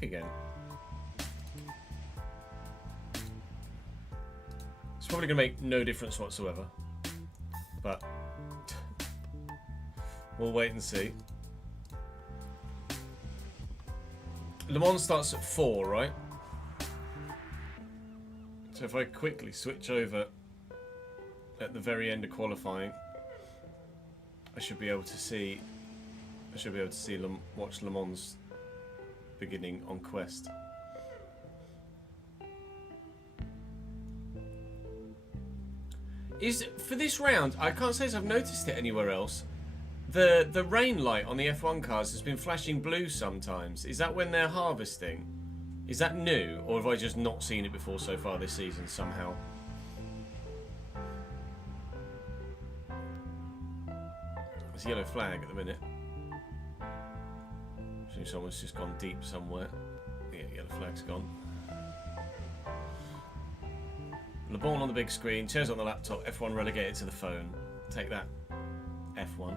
back again. It's probably going to make no difference whatsoever. But we'll wait and see. Le Mans starts at 4, right? So if I quickly switch over at the very end of qualifying, I should be able to see. Watch Le Mans beginning on Quest. Is for this round, I can't say as I've noticed it anywhere else. The rain light on the F1 cars has been flashing blue sometimes. Is that when they're harvesting? Is that new, or have I just not seen it before so far this season somehow? There's a yellow flag at the minute. I think someone's just gone deep somewhere. Yeah, yellow flag's gone. Le Bon on the big screen, chairs on the laptop, F1 relegated to the phone. Take that, F1.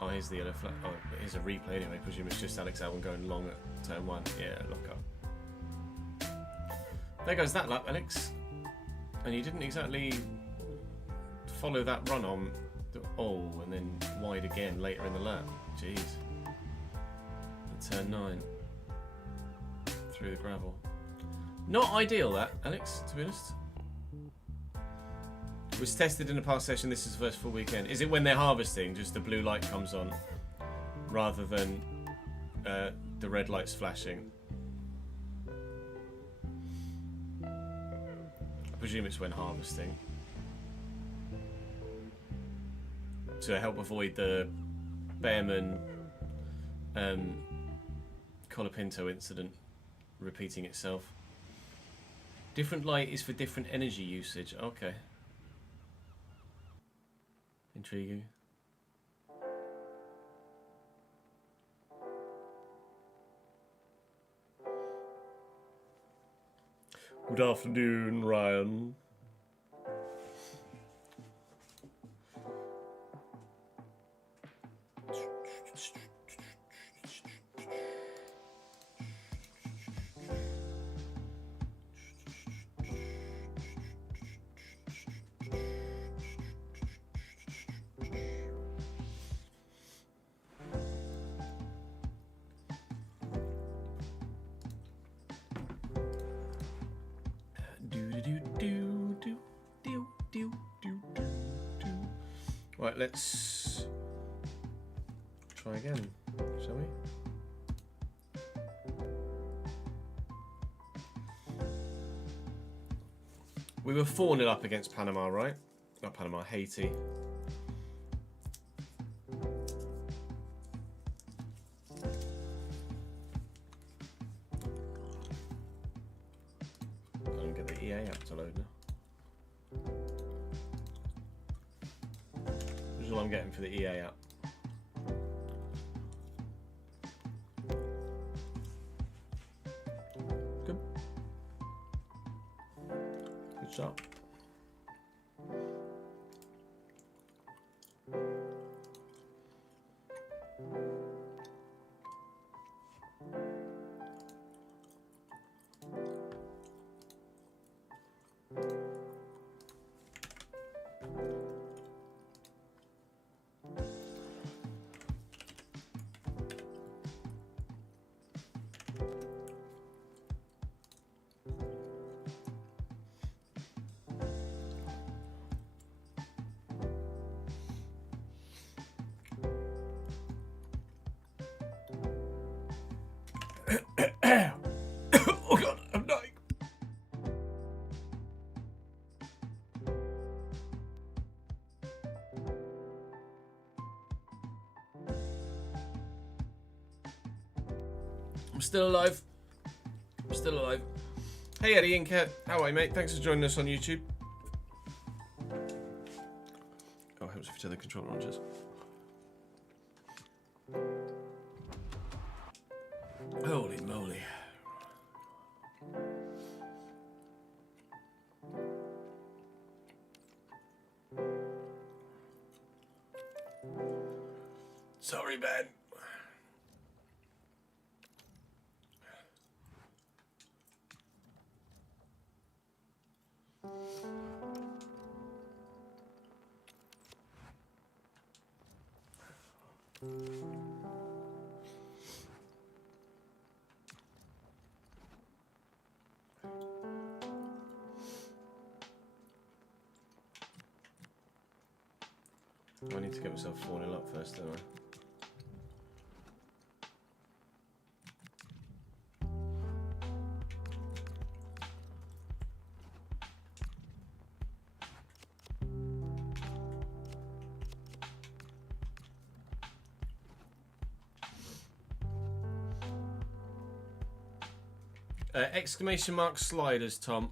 Oh, here's the yellow flag. Oh, here's a replay anyway. I presume it's just Alex Albon going long at turn 1. Yeah, lock up. There goes that lap, Alex. And you didn't exactly follow that run on. Oh, and then wide again later in the lap. Jeez. At turn 9. Through the gravel. Not ideal, that, Alex, to be honest. It was tested in a past session. This is the first full weekend. Is it when they're harvesting, just the blue light comes on, rather than the red lights flashing? I presume it's when harvesting. To help avoid the Behrman Colapinto incident repeating itself. Different light is for different energy usage. Okay. Intriguing. Good afternoon, Ryan. Right, let's try again, shall we? We were 4-0 up against Panama, right? Not Panama, Haiti. I'll get the EA app to load now. This is all I'm getting for the EA app. Good. Good shot. Oh god, I'm dying. I'm still alive. I'm still alive. Hey Eddie and Kat, how are you, mate? Thanks for joining us on YouTube. Oh, helps if you turn the controller on, just. Holy moly. Sorry, man. I need to get myself 4-0 up first, don't I? Exclamation mark sliders, Tom.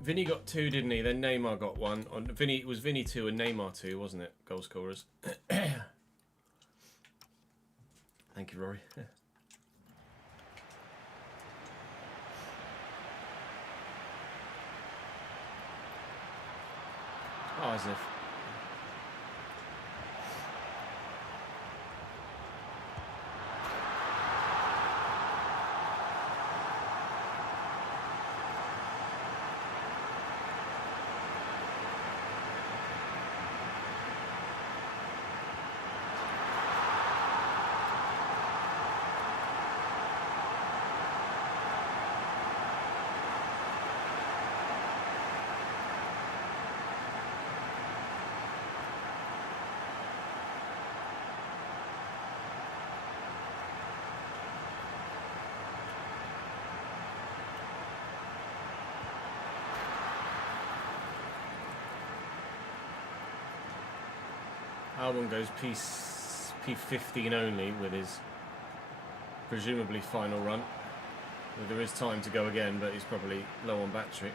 Vinny got 2, didn't he? Then Neymar got 1. On Vinny, it was Vinny 2 and Neymar 2, wasn't it? Goal scorers. Thank you, Rory. Oh, as if. Albon goes P15 only with his presumably final run. Well, there is time to go again, but he's probably low on battery.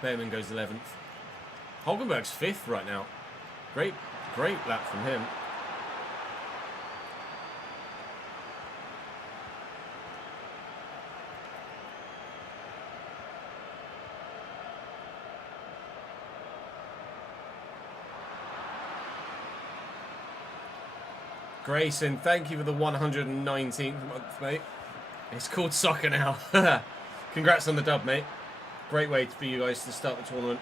Behrman goes 11th. Hulkenberg's 5th right now. Great lap from him. Grayson, thank you for the 119th month, mate. It's called soccer now. Congrats on the dub, mate. Great way for you guys to start the tournament.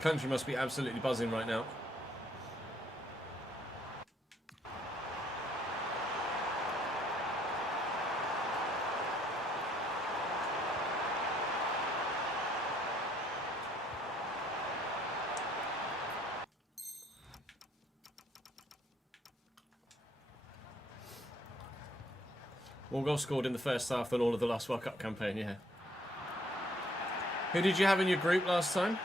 Country must be absolutely buzzing right now. More goals scored in the first half than all of the last World Cup campaign, yeah. Who did you have in your group last time?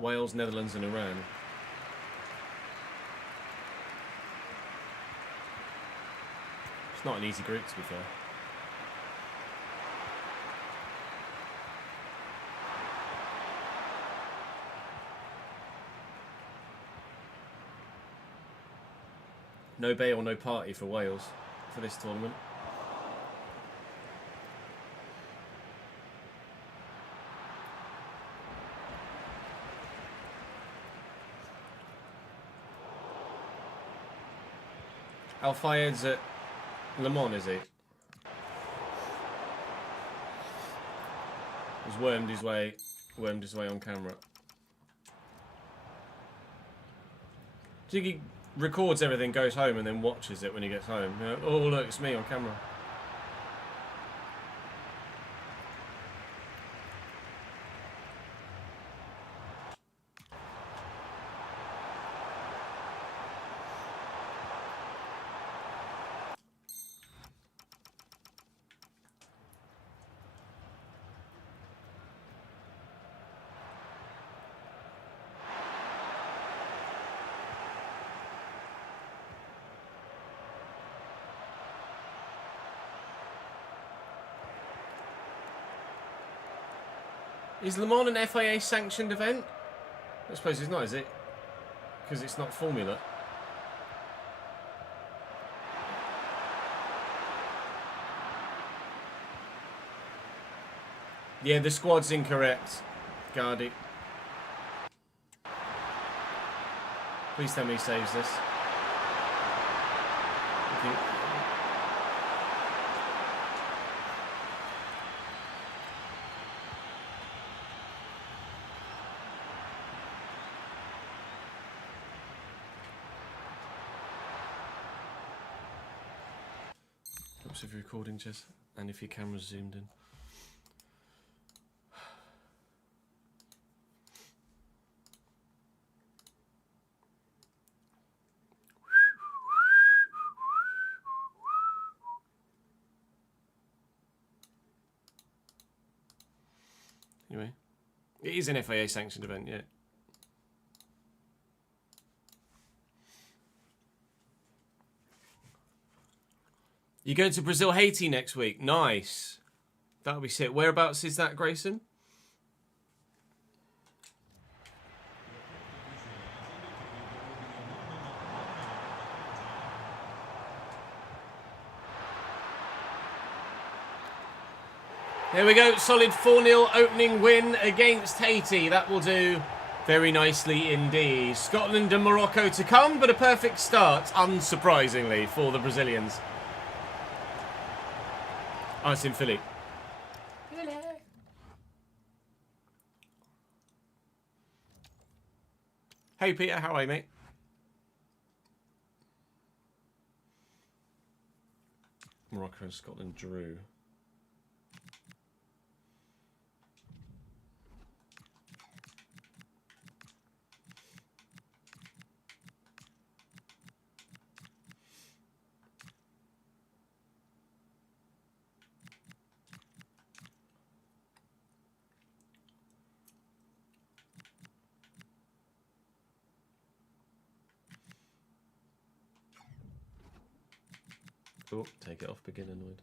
Wales, Netherlands and Iran. It's not an easy group, to be fair. No bay or no party for Wales for this tournament. Al Fayed's at Le Mans, is he? He's wormed his way on camera. Do you think he records everything, goes home, and then watches it when he gets home? You know, oh look, it's me on camera. Is Le Mans an FIA sanctioned event? I suppose it's not, is it? Because it's not Formula. Yeah, the squad's incorrect, Gardy. Please tell me he saves this. Thank you. Oops, if you're recording, Jess, and if your camera's zoomed in. Anyway, it is an FIA sanctioned event, yeah. You're going to Brazil, Haiti next week. Nice. That'll be sick. Whereabouts is that, Grayson? There we go. Solid 4-0 opening win against Haiti. That will do very nicely indeed. Scotland and Morocco to come, but a perfect start, unsurprisingly, for the Brazilians. Oh, it's in Philly. Hey, Peter. How are you, mate? Morocco and Scotland drew. Oh, take it off beginner mode.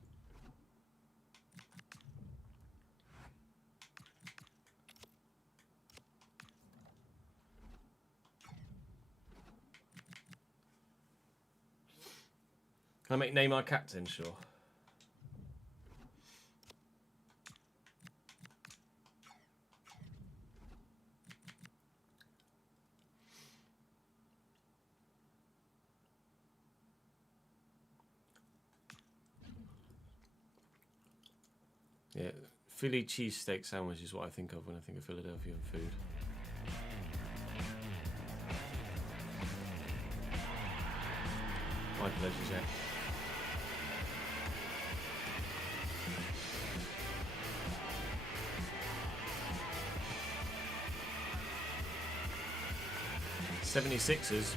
Can I make Neymar captain? Sure. Yeah, Philly cheesesteak sandwich is what I think of when I think of Philadelphia and food. My pleasure, Jack. '76ers?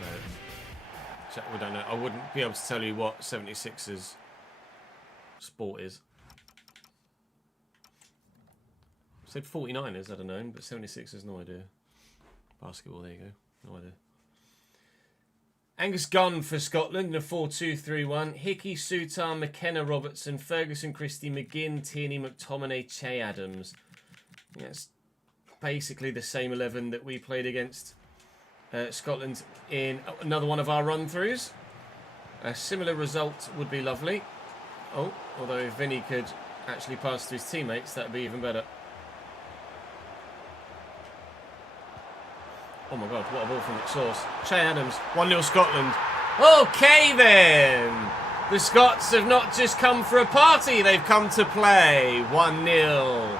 No. We don't know. I wouldn't be able to tell you what 76ers sport is. Said 49ers, I don't know, but 76ers, no idea. Basketball, there you go. No idea. Angus Gunn for Scotland in a 4-2-3-1. Hickey, Sutar, McKenna, Robertson, Ferguson, Christie, McGinn, Tierney, McTominay, Che Adams. Yeah, it's basically the same 11 that we played against Scotland in another one of our run-throughs. A similar result would be lovely. Oh, although if Vinny could actually pass to his teammates, that would be even better. Oh my God, what a ball from McSauce. Che Adams, 1-0 Scotland. Okay then! The Scots have not just come for a party, they've come to play. 1-0.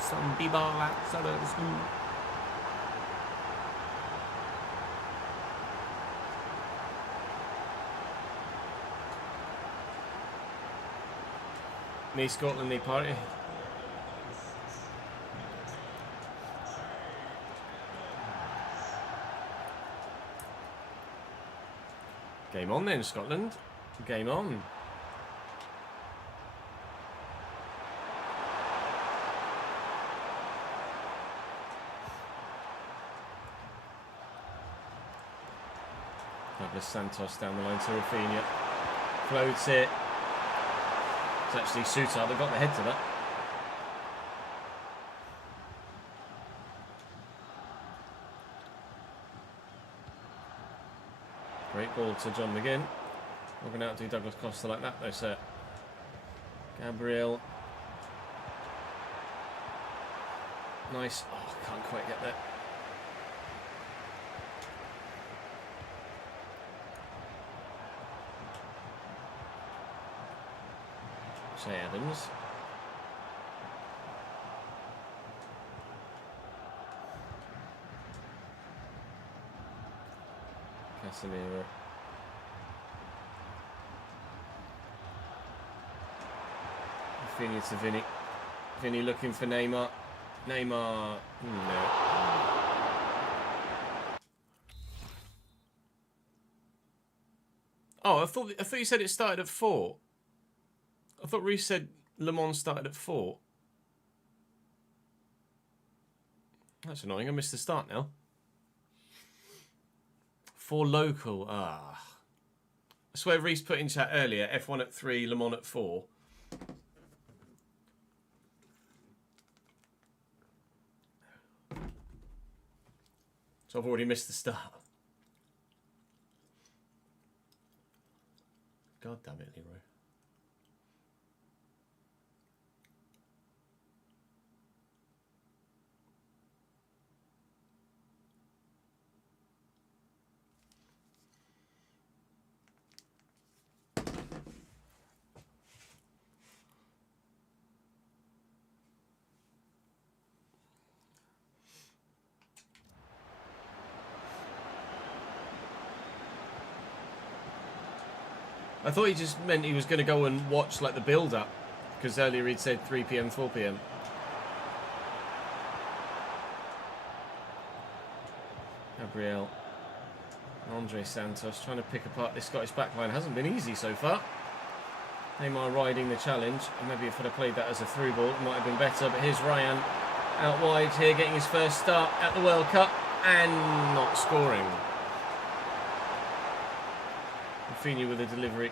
Some people like others. Me Scotland, me party. Game on then, Scotland. Game on. Douglas Santos down the line to Rafinha. Floats it. It's actually Souttar that got the head to that. Great ball to John McGinn. Not going to outdo Douglas Costa like that though, sir. Gabriel. Nice. Oh, I can't quite get that. Say Adams. Casemiro. Rafinha to Vinny. Vinny looking for Neymar. Neymar. No. Oh, I thought you said it started at 4. I thought Reece said Le Mans started at 4. That's annoying. I missed the start now. 4 local. Ah. I swear Reece put in chat earlier, F1 at 3, Le Mans at 4. So I've already missed the start. God damn it, Leroy. I thought he just meant he was going to go and watch like the build-up, because earlier he'd said 3 p.m, 4 p.m. Gabriel. Andre Santos trying to pick apart this Scottish backline. Hasn't been easy so far. Neymar riding the challenge, and maybe if I'd have played that as a through ball, it might have been better. But here's Ryan out wide here, getting his first start at the World Cup, and not scoring. Rafinha with a delivery.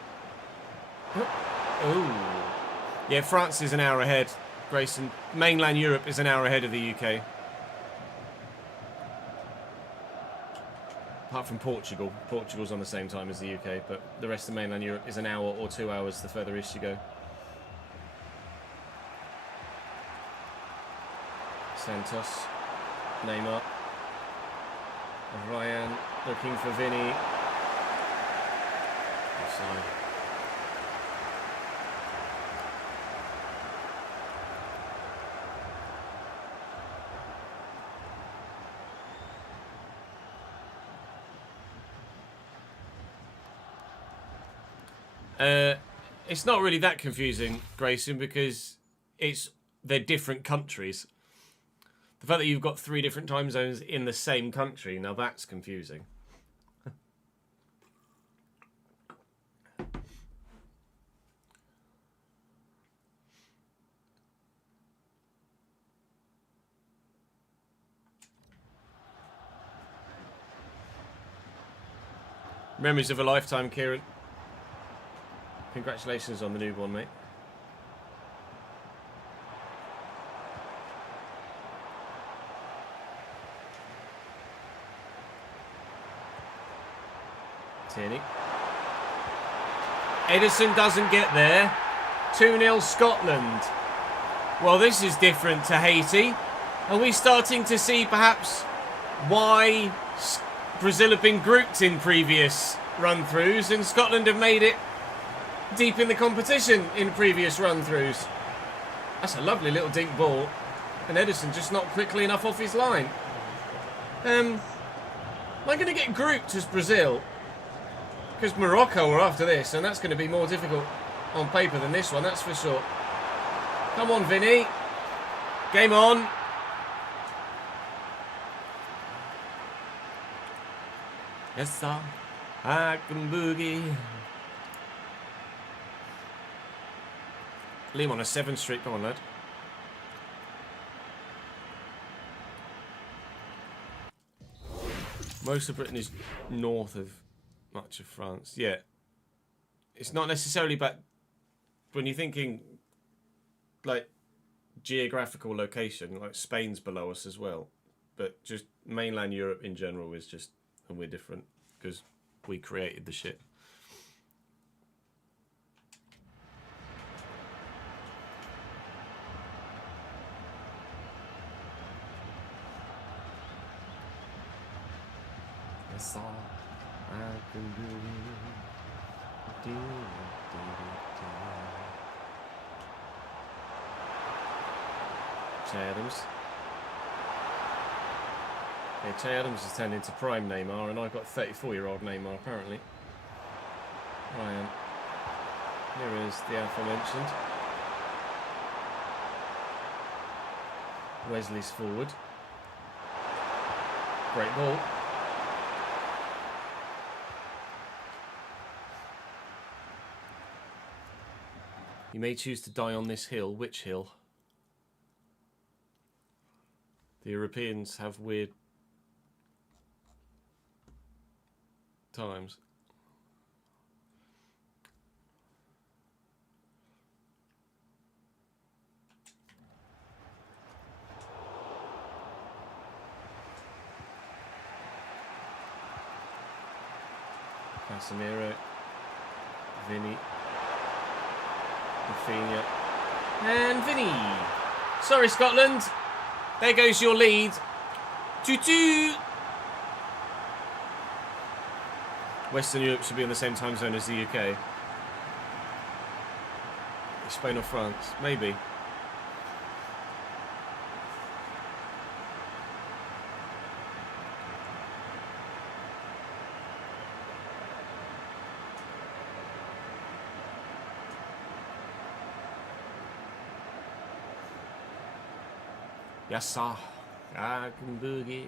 Oh. Yeah, France is an hour ahead. Grayson, mainland Europe is an hour ahead of the UK. Apart from Portugal. Portugal's on the same time as the UK, but the rest of mainland Europe is an hour or 2 hours the further east you go. Santos. Neymar. Ryan looking for Vinny. Offside. It's not really that confusing, Grayson, because they're different countries. The fact that you've got 3 different time zones in the same country, now that's confusing. Memories of a lifetime, Kieran. Congratulations on the newborn, mate. Tierney. Edison doesn't get there. 2-0 Scotland. Well, this is different to Haiti. Are we starting to see perhaps why Brazil have been grouped in previous run-throughs and Scotland have made it deep in the competition in previous run-throughs? That's a lovely little dink ball. And Edison just not quickly enough off his line. Am I going to get grouped as Brazil? Because Morocco are after this, and that's going to be more difficult on paper than this one, that's for sure. Come on, Vinny. Game on. Yes, sir. I can boogie. Liam on a 7 streak. Come on, lad. Most of Britain is north of much of France. Yeah. It's not necessarily about when you're thinking like geographical location, like Spain's below us as well, but just mainland Europe in general is just, and we're different because we created the shit. That's all I can do. Che Adams. Yeah, Che Adams has turned into prime Neymar, and I've got 34-year-old Neymar apparently. Ryan. Here is the aforementioned. Wesley's forward. Great ball. You may choose to die on this hill. Which hill? The Europeans have weird times. Casemiro, Vinny, Rafinha, and Vinny. Sorry, Scotland. There goes your lead. 2-2. Western Europe should be in the same time zone as the UK. Spain or France? Maybe. Yes, sir. I can boogie.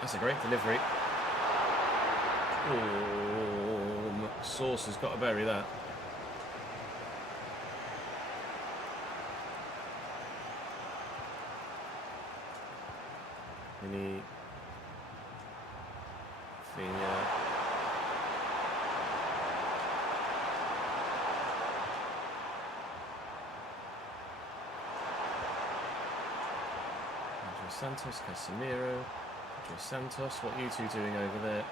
That's a great delivery. Oh, Sauce has got to bury that. Any Rafinha. Santos, Casemiro. Santos, what are you two doing over there?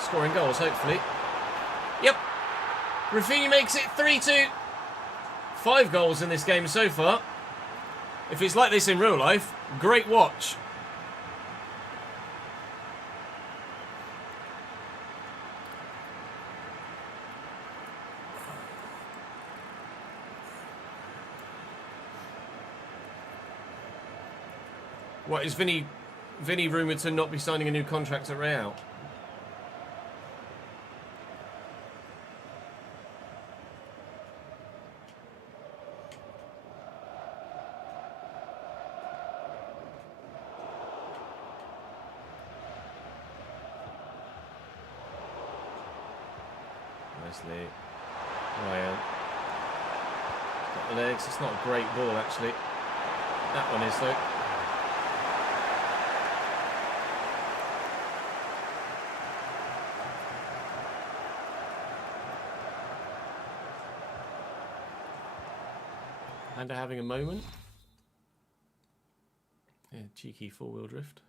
Scoring goals, hopefully. Yep. Rafinha makes it 3-2. 5 goals in this game so far. If it's like this in real life, great watch. What is Vinny rumoured to not be signing a new contract at Real? Wesley. Ryan. Got the legs. It's not a great ball, actually. That one is, though. And having a moment. Yeah, cheeky four-wheel drift.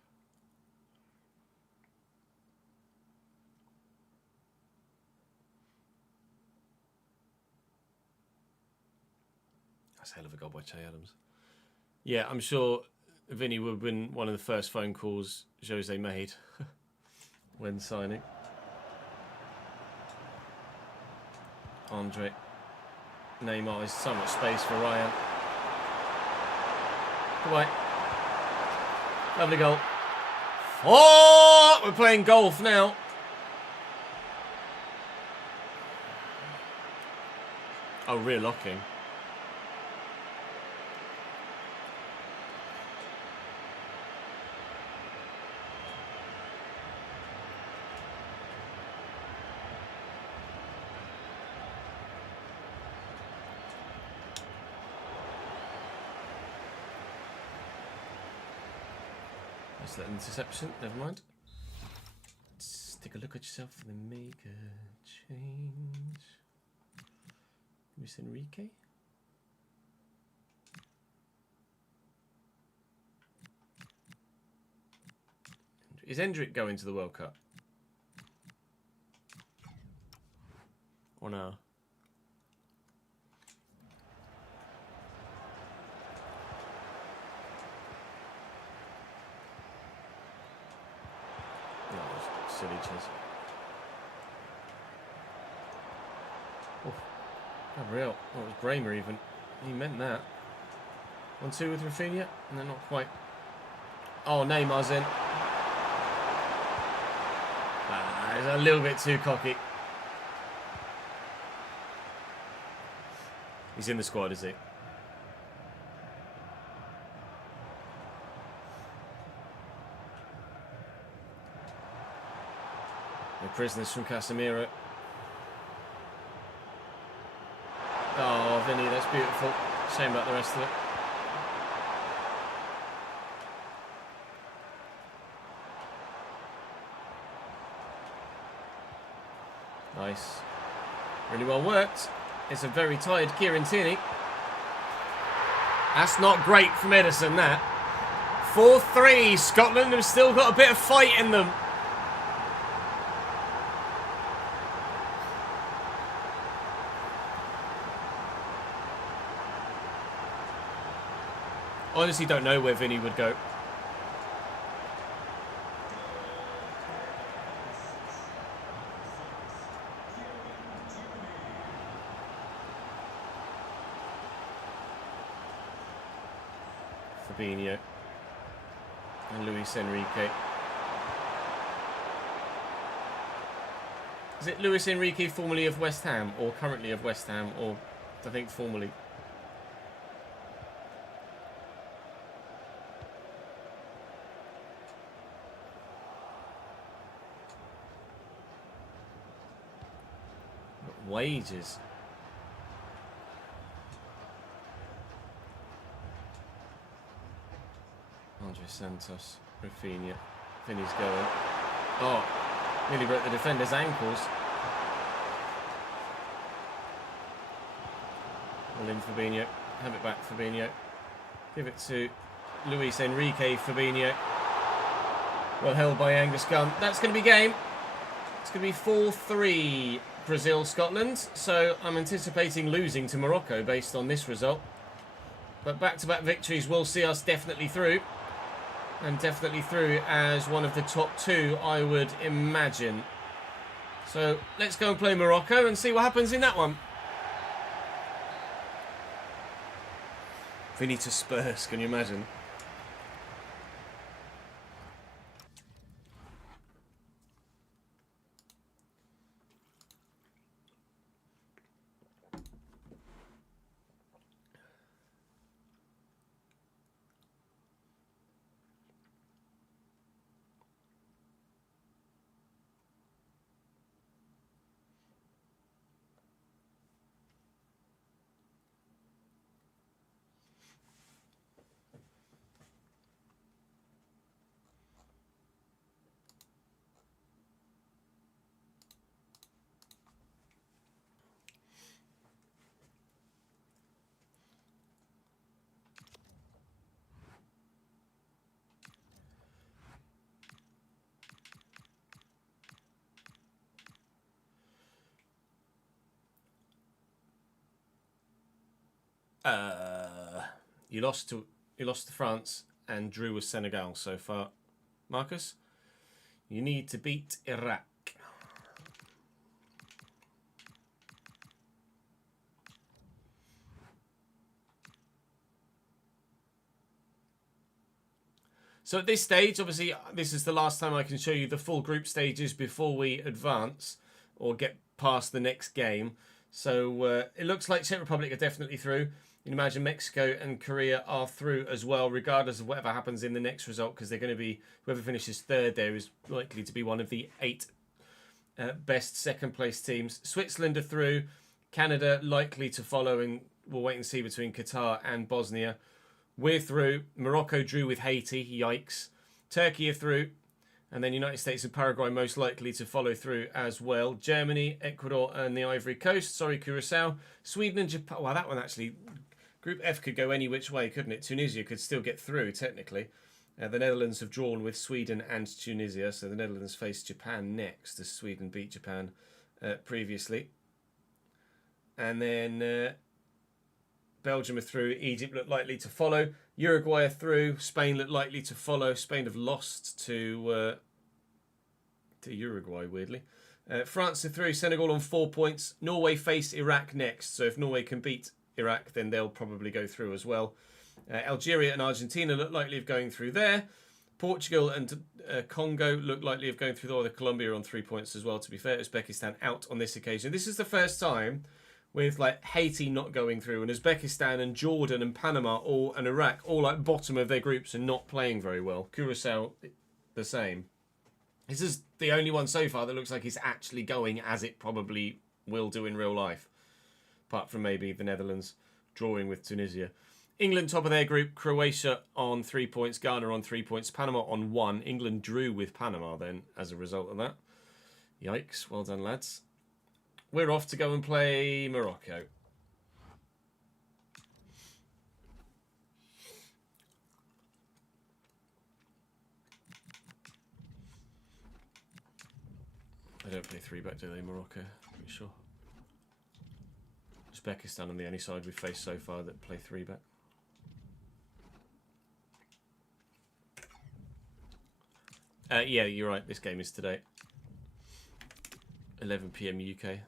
That's a hell of a goal by Che Adams. Yeah, I'm sure Vinny would have been one of the first phone calls Jose made when signing. Andre. Neymar is so much space for Ryan. Goodbye. Lovely goal. Oh, we're playing golf now. Oh, rear locking. That's that interception. Never mind. Let's take a look at yourself and then make a change. Luis Enrique. Is Endrick going to the World Cup? Or no? No, it's silly chess. Oh, Gabriel. Oh, it was Bramer even. He meant that. 1-2 with Rafinha, and they're not quite. Oh, Neymar's in. He's a little bit too cocky. He's in the squad, is he? No prisoners from Casemiro. Oh, Vinny, that's beautiful. Shame about the rest of it. Nice. Really well worked. It's a very tired Kieran Tierney. That's not great from Edison, that. 4-3. Scotland have still got a bit of fight in them. Honestly, don't know where Vinny would go. Fabinho and Luis Enrique. Is it Luis Enrique, formerly of West Ham, or currently of West Ham, or I think formerly? Wages. Andre Santos, Rafinha. Vinny's going. Oh, nearly broke the defender's ankles. Well in Fabinho. Have it back, Fabinho. Give it to Luis Enrique, Fabinho. Well held by Angus Gunn. That's going to be game. It's going to be 4-3 Brazil-Scotland. So I'm anticipating losing to Morocco based on this result. But back-to-back victories will see us definitely through. And definitely through as one of the top two, I would imagine. So let's go and play Morocco and see what happens in that one. Vinny to Spurs, can you imagine? You lost to France and drew with Senegal so far. Marcus, you need to beat Iraq. So at this stage, obviously, this is the last time I can show you the full group stages before we advance or get past the next game. So it looks like Czech Republic are definitely through. You can imagine Mexico and Korea are through as well, regardless of whatever happens in the next result, because they're going to be, whoever finishes third there is likely to be one of the 8 best second place teams. Switzerland are through. Canada likely to follow, and we'll wait and see between Qatar and Bosnia. We're through. Morocco drew with Haiti. Yikes. Turkey are through. And then United States and Paraguay most likely to follow through as well. Germany, Ecuador and the Ivory Coast. Sorry, Curacao. Sweden and Japan. Well, that one actually... Group F could go any which way, couldn't it? Tunisia could still get through, technically. The Netherlands have drawn with Sweden and Tunisia. So the Netherlands face Japan next, as Sweden beat Japan previously. And then Belgium are through. Egypt look likely to follow. Uruguay are through. Spain look likely to follow. Spain have lost to Uruguay, weirdly. France are through. Senegal on 4 points. Norway face Iraq next. So if Norway can beat Iraq, then they'll probably go through as well. Algeria and Argentina look likely of going through there. Portugal and Congo look likely of going through there. Colombia on 3 points as well, to be fair. Uzbekistan out on this occasion. This is the first time with like Haiti not going through, and Uzbekistan and Jordan and Panama and Iraq all like bottom of their groups and not playing very well. Curacao the same. This is the only one so far that looks like it's actually going as it probably will do in real life. Apart from maybe the Netherlands drawing with Tunisia. England top of their group. Croatia on 3 points. Ghana on 3 points. Panama on 1. England drew with Panama then as a result of that. Yikes. Well done, lads. We're off to go and play Morocco. They don't play 3-back, do they, Morocco? Pretty sure. Uzbekistan on the only side we've faced so far that play 3-back. Yeah, you're right. This game is today. 11 PM UK.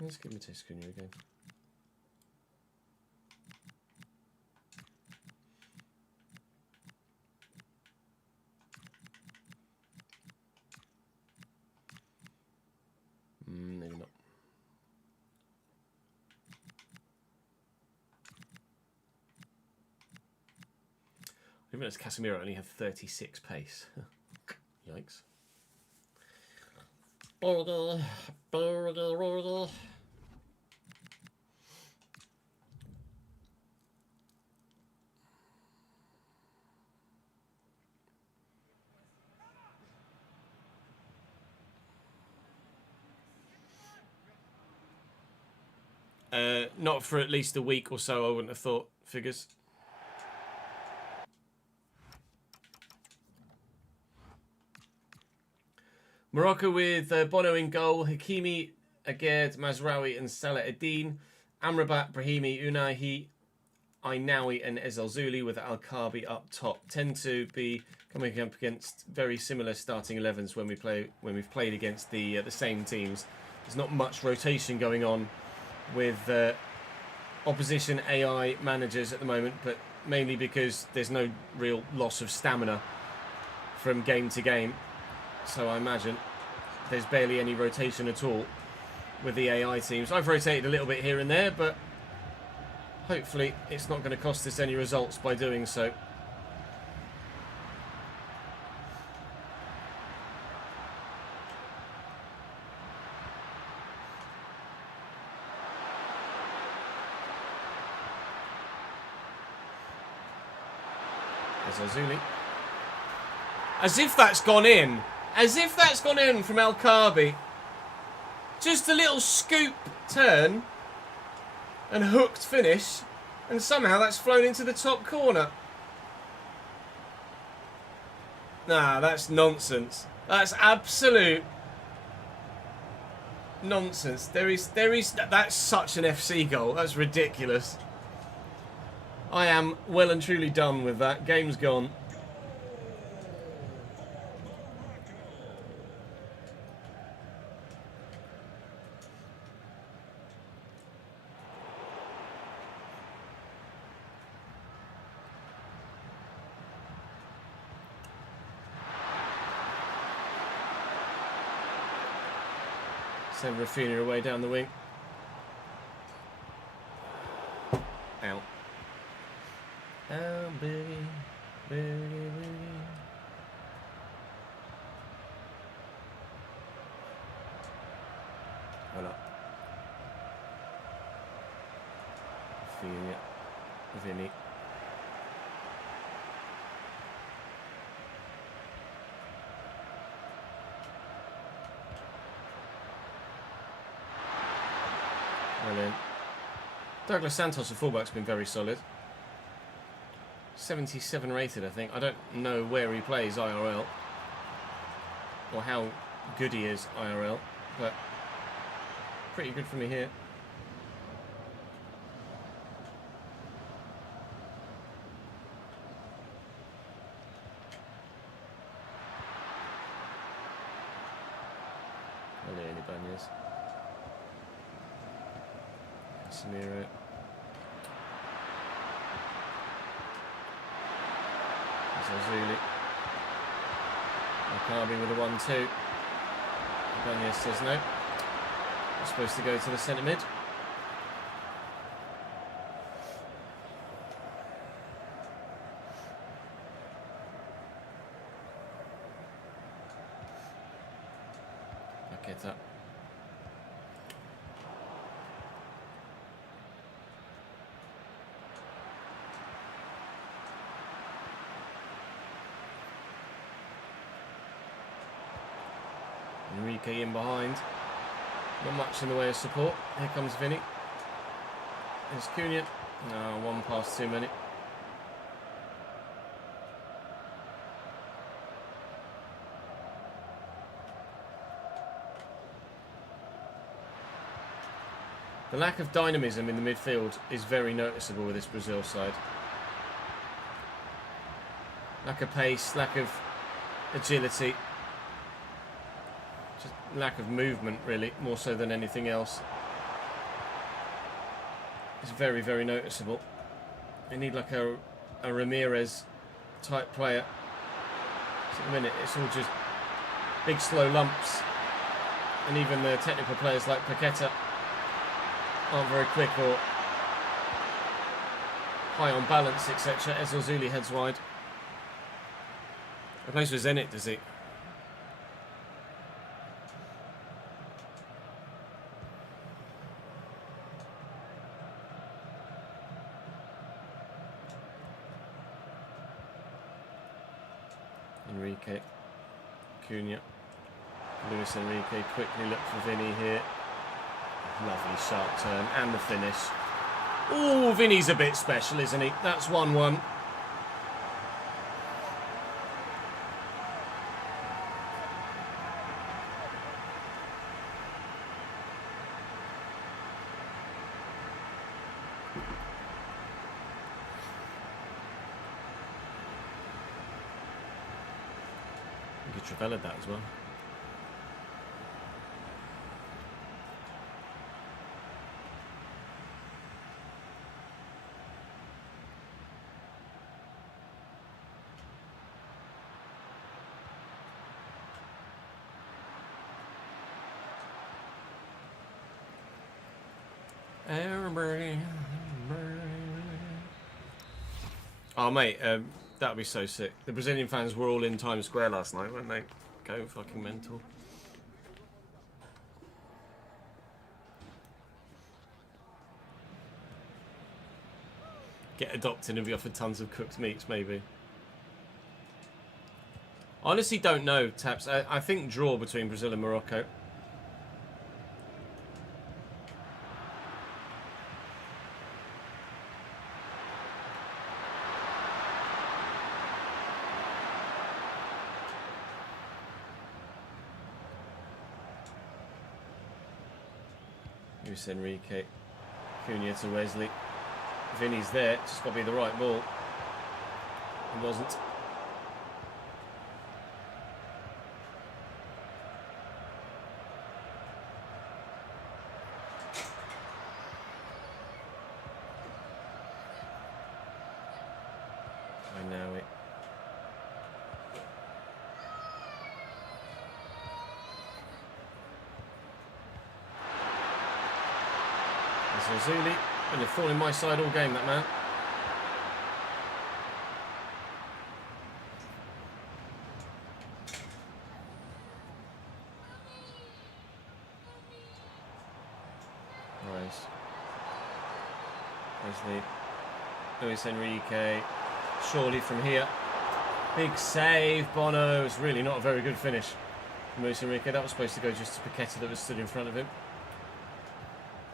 Let's give me a taste screen again. Maybe not. I realised Casemiro only had 36 pace. Yikes. Not for at least a week or so, I wouldn't have thought. Figures. Morocco with Bono in goal, Hakimi, Aguerd, Mazraoui and Salah Eddin, Amrabat, Brahimi, Unahi, Ainawi and Ezelzouli with Al-Kabi up top. Tend to be coming up against very similar starting 11s when we've played against the same teams. There's not much rotation going on with opposition AI managers at the moment, but mainly because there's no real loss of stamina from game to game. So I imagine there's barely any rotation at all with the AI teams. I've rotated a little bit here and there, but hopefully it's not going to cost us any results by doing so. Azuli. As if that's gone in. As if that's gone in from El-Kabi. Just a little scoop turn and hooked finish, and somehow that's flown into the top corner. Nah, that's nonsense. That's absolute nonsense. That's such an FC goal. That's ridiculous. I am well and truly done with that. Game's gone. Send Rafinha away down the wing. Out. Oh, boogie, boogie, boogie. Well up. Rafinha. Vinny. Brilliant. Douglas Santos, the fullback's been very solid. 77 rated, I think. I don't know where he plays IRL or how good he is IRL, but pretty good for me here. Brilliant, Ibanez. Casemiro. Zazuli. Maccabi with a 1-2. Ibanez says no. We're supposed to go to the centre mid. Paqueta. Enrique in behind. Not much in the way of support. Here comes Vinny. There's Cunha. No, one pass too many. The lack of dynamism in the midfield is very noticeable with this Brazil side. Lack of pace, lack of agility. Just lack of movement, really, more so than anything else. It's very, very noticeable. They need like a Ramirez type player. So at the minute, it's all just big, slow lumps. And even the technical players like Paqueta aren't very quick or high on balance, etc. As Ozuli heads wide. He plays for Zenit, does he? Enrique, Cunha, Luis Enrique quickly look for Vinny here. Lovely sharp turn and the finish. Oh, Vinny's a bit special, isn't he? That's 1-1. You could Travella that as well. Oh mate, that'd be so sick. The Brazilian fans were all in Times Square last night, weren't they? Go fucking mental. Get adopted and be offered tons of cooked meats, maybe. I honestly don't know, Taps. I think draw between Brazil and Morocco. Luis Enrique, Cunha to Wesley. Vinny's there, just got to be the right ball. It wasn't. I know it. Zazuli, and you're thorn in my side all game, that man. Nice. There's the Luis Enrique. Surely from here. Big save, Bono. It's really not a very good finish from Luis Enrique. That was supposed to go just to Paqueta that was stood in front of him.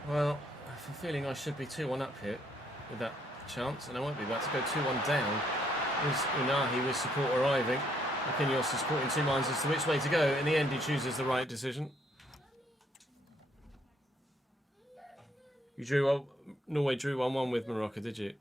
Well, I have a feeling I should be 2-1 up here with that chance, and I won't be about to go 2-1 down. There's Unahi with support arriving. Marquinhos is caught in two minds as to which way to go. In the end, he chooses the right decision. You drew Norway drew 1-1 with Morocco, did you?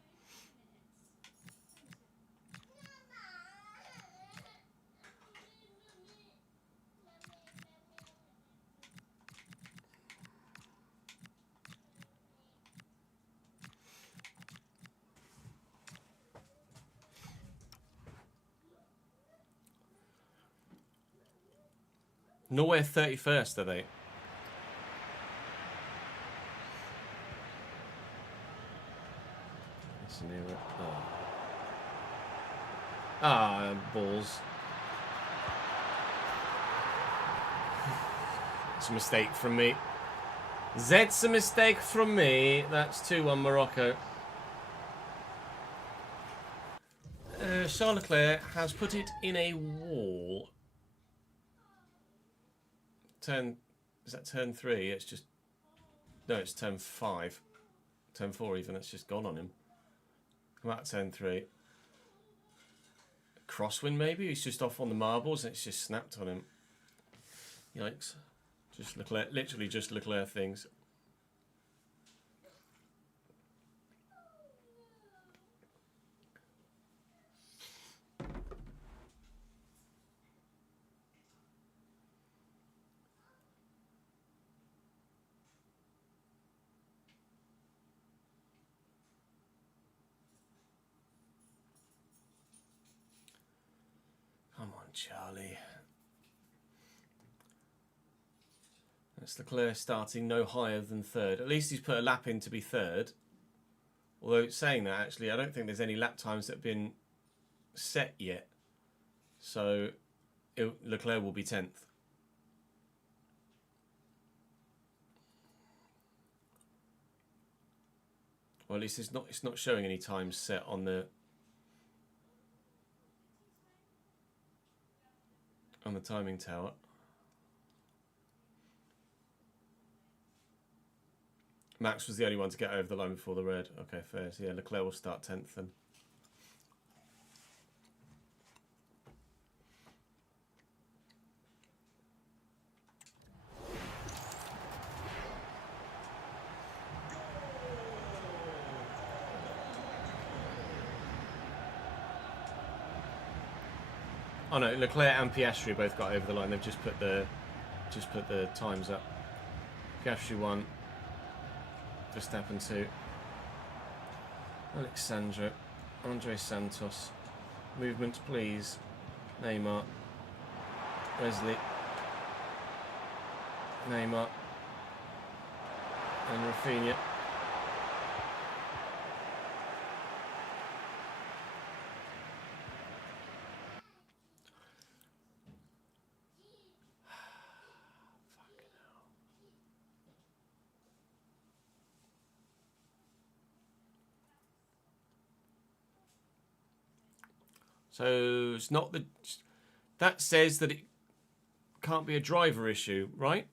Norway 31st, are they? Oh. Ah, balls. It's a mistake from me. That's a mistake from me. That's 2-1 Morocco. Charles Leclerc has put it in a wall. Is that turn 3? It's just... No, it's turn 5. Turn 4 even, it's just gone on him. Come out turn 3. Crosswind maybe? He's just off on the marbles and it's just snapped on him. Yikes. Just Leclerc, literally just Leclerc things. Come on, Charlie. That's Leclerc starting no higher than 3rd. At least he's put a lap in to be 3rd. Although, saying that, actually, I don't think there's any lap times that have been set yet. So, Leclerc will be 10th. Well, at least it's not showing any times set on the timing tower. Max was the only one to get over the line before the red. Okay, fair. So yeah, Leclerc will start 10th then. Oh no, Leclerc and Piastri both got over the line. They've just put the times up. Piastri 1, Verstappen 2, Alexandra, Andre Santos. Movement, please. Neymar, Wesley, Neymar, and Rafinha. So it's not that says that it can't be a driver issue, right?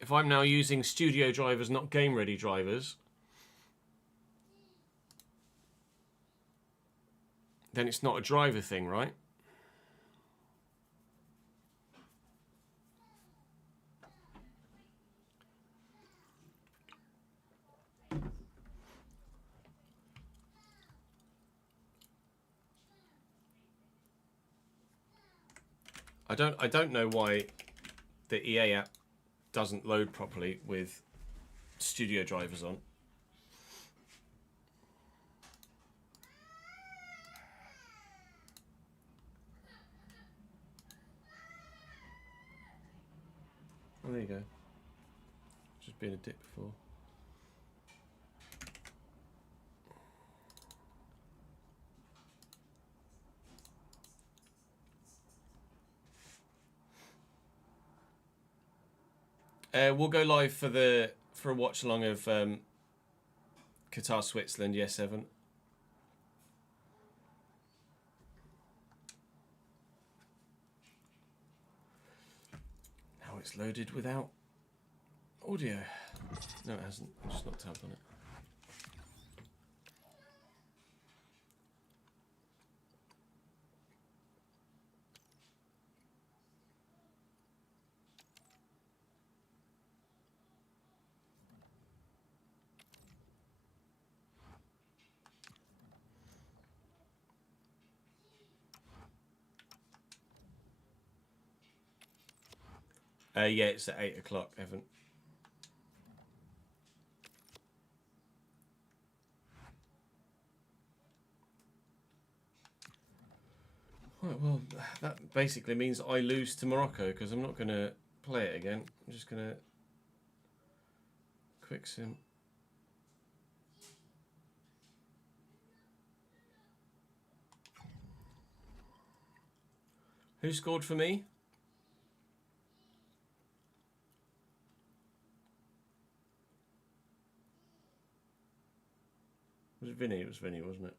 If I'm now using studio drivers, not game ready drivers, then it's not a driver thing, right? I don't know why the EA app doesn't load properly with studio drivers on. Oh, there you go. Just been a dip before. We'll go live for a watch along of Qatar, Switzerland, year 7. Now it's loaded without audio. No, it hasn't. I'm just not tapped on it. Yeah, it's at 8 o'clock, Evan. Right, well, that basically means I lose to Morocco because I'm not going to play it again. I'm just going to quick sim. Who scored for me? Was it Vinny? It was Vinny, wasn't it?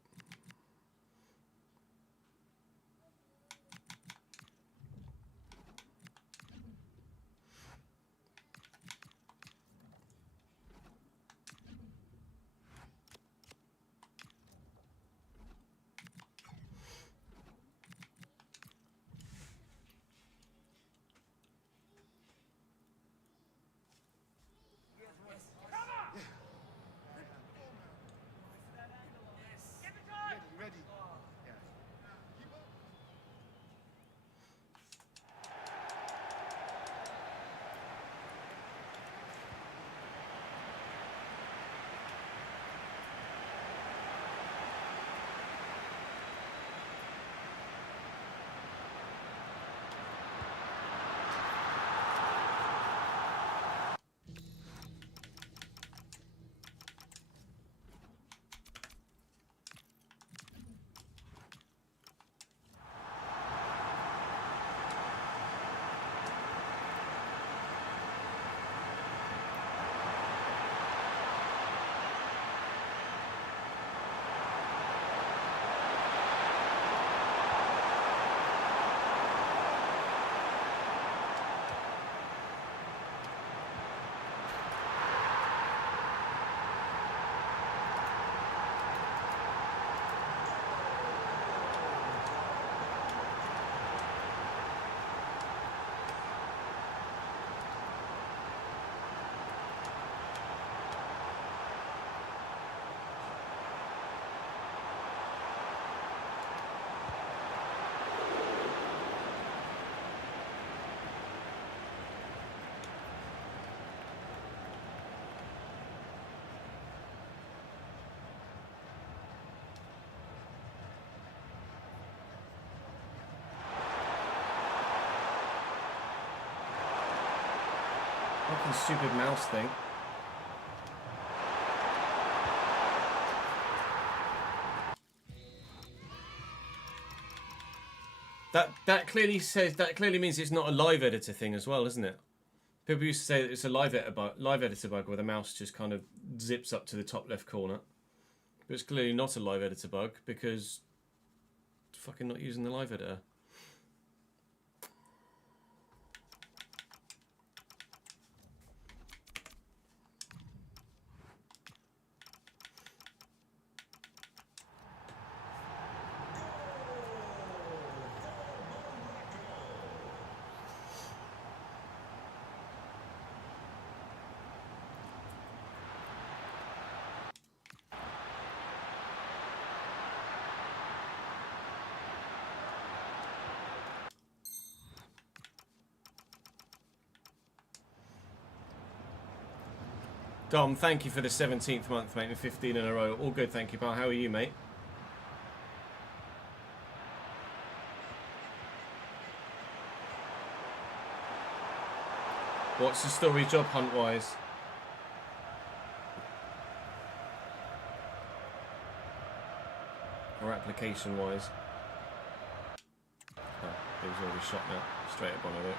Fucking stupid mouse thing. That clearly means it's not a live editor thing as well, isn't it? People used to say that it's a live editor bug where the mouse just kind of zips up to the top left corner. But it's clearly not a live editor bug because it's fucking not using the live editor. Dom, thank you for the 17th month, mate, and 15 in a row. All good, thank you, pal. How are you, mate? What's the story job hunt-wise? Or application-wise? Oh, he was already shot now. Straight up on it.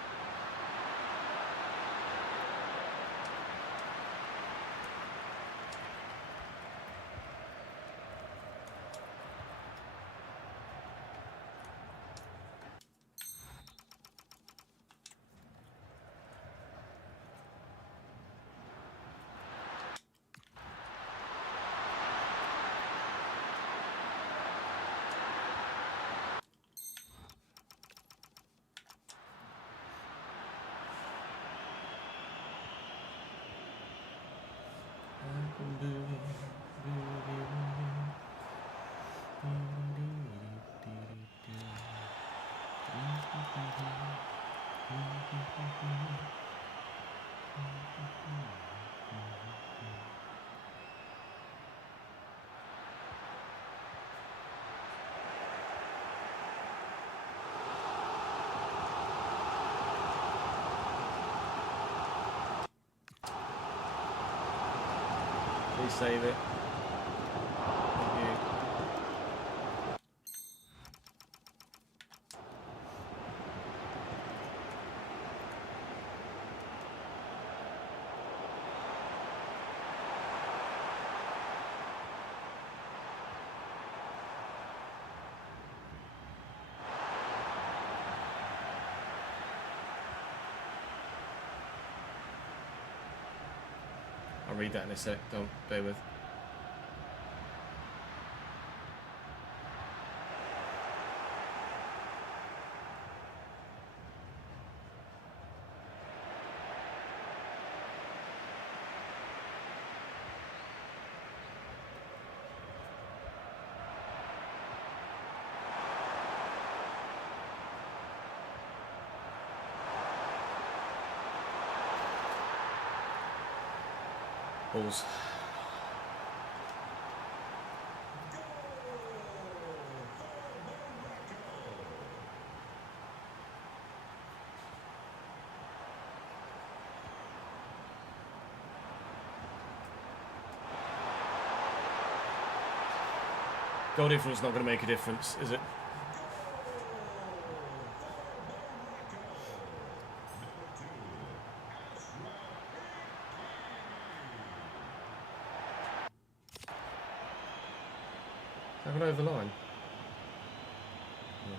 Please save it. Thank you. I'll read that in a sec, don't bear with. Balls. Goal difference is not going to make a difference, is it? I went over the line. Yeah.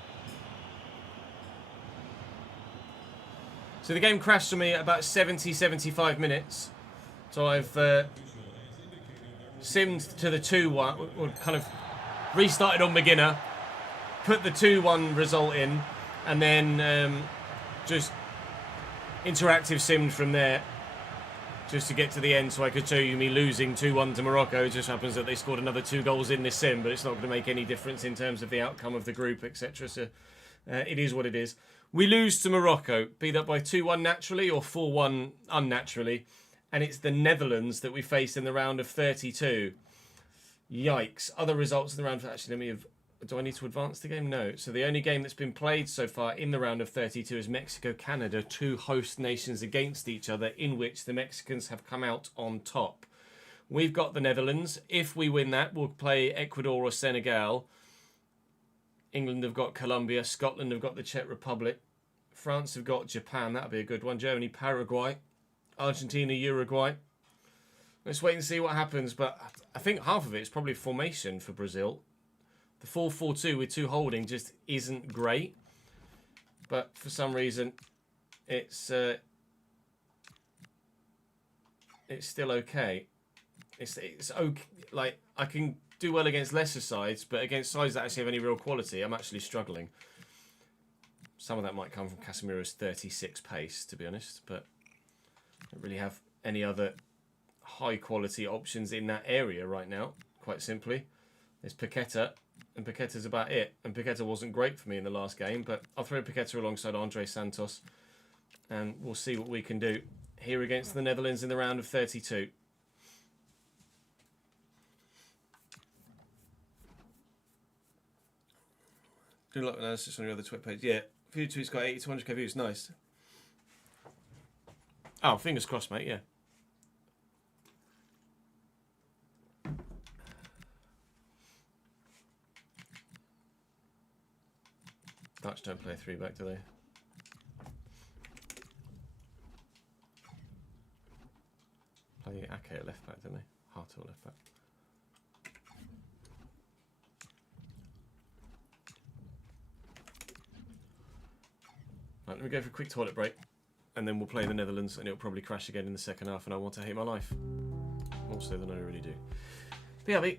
So the game crashed for me at about 70-75 minutes. So I've simmed to the 2-1, or kind of restarted on beginner, put the 2-1 result in, and then just interactive simmed from there. Just to get to the end so I could show you me losing 2-1 to Morocco. It just happens that they scored another 2 goals in this sim, but it's not going to make any difference in terms of the outcome of the group, etc. So it is what it is. We lose to Morocco, be that by 2-1 naturally or 4-1 unnaturally. And it's the Netherlands that we face in the round of 32. Yikes. Other results in the round... Actually, let me have... Do I need to advance the game? No. So the only game that's been played so far in the round of 32 is Mexico-Canada, 2 host nations against each other, in which the Mexicans have come out on top. We've got the Netherlands. If we win that, we'll play Ecuador or Senegal. England have got Colombia. Scotland have got the Czech Republic. France have got Japan. That'll be a good one. Germany, Paraguay. Argentina, Uruguay. Let's wait and see what happens. But I think half of it is probably formation for Brazil. The 4-4-2 with 2 holding just isn't great, but for some reason, it's still okay. It's okay. Like, I can do well against lesser sides, but against sides that actually have any real quality, I'm actually struggling. Some of that might come from Casemiro's 36 pace, to be honest, but I don't really have any other high quality options in that area right now. Quite simply, there's Paqueta. And Paqueta's about it. And Paqueta wasn't great for me in the last game, but I'll throw Paqueta alongside Andre Santos. And we'll see what we can do here against the Netherlands in the round of 32. Good luck analysis on your other Twitter page. Yeah, few tweets got 80 to 100k views. Nice. Oh, fingers crossed, mate. Yeah. Dutch don't play 3-back, do they? Play Ake at left back, don't they? Hart at left back. Right, let me go for a quick toilet break, and then we'll play the Netherlands, and it'll probably crash again in the second half, and I want to hate my life. More so than I already do. BRB.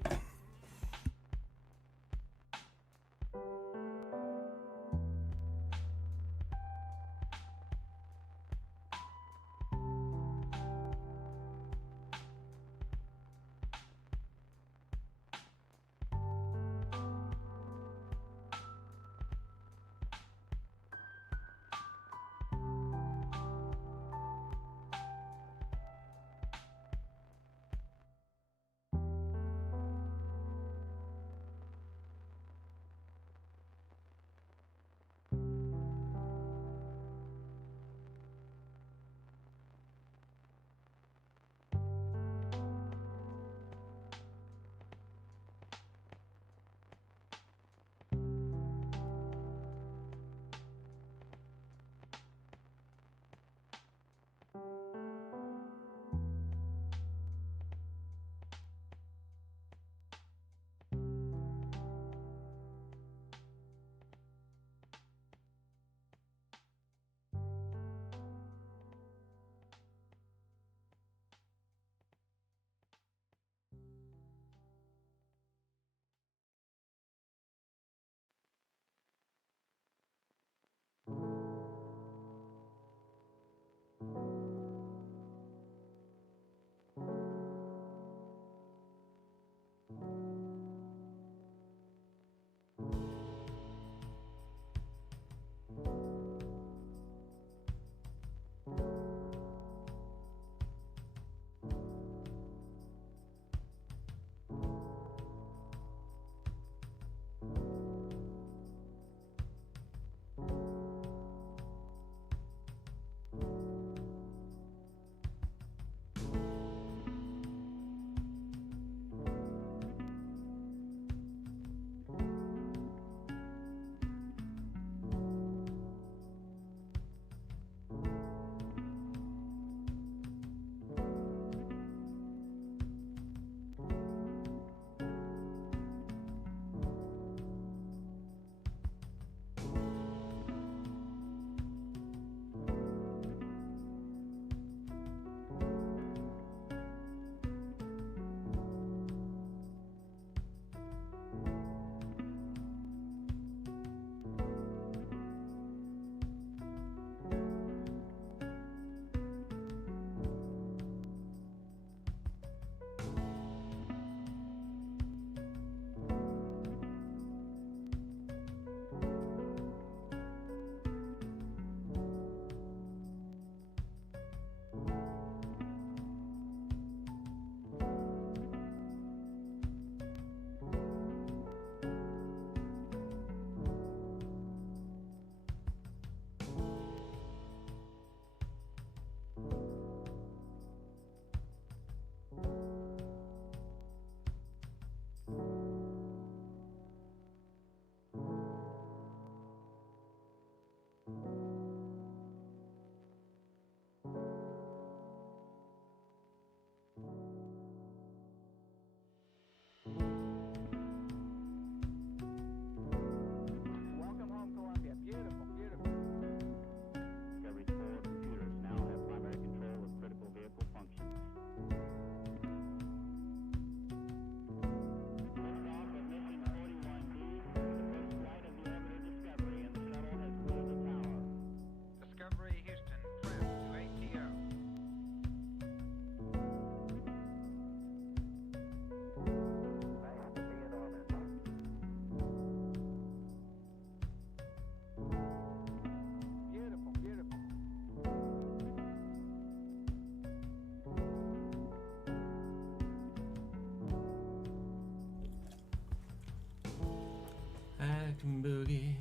Boogie,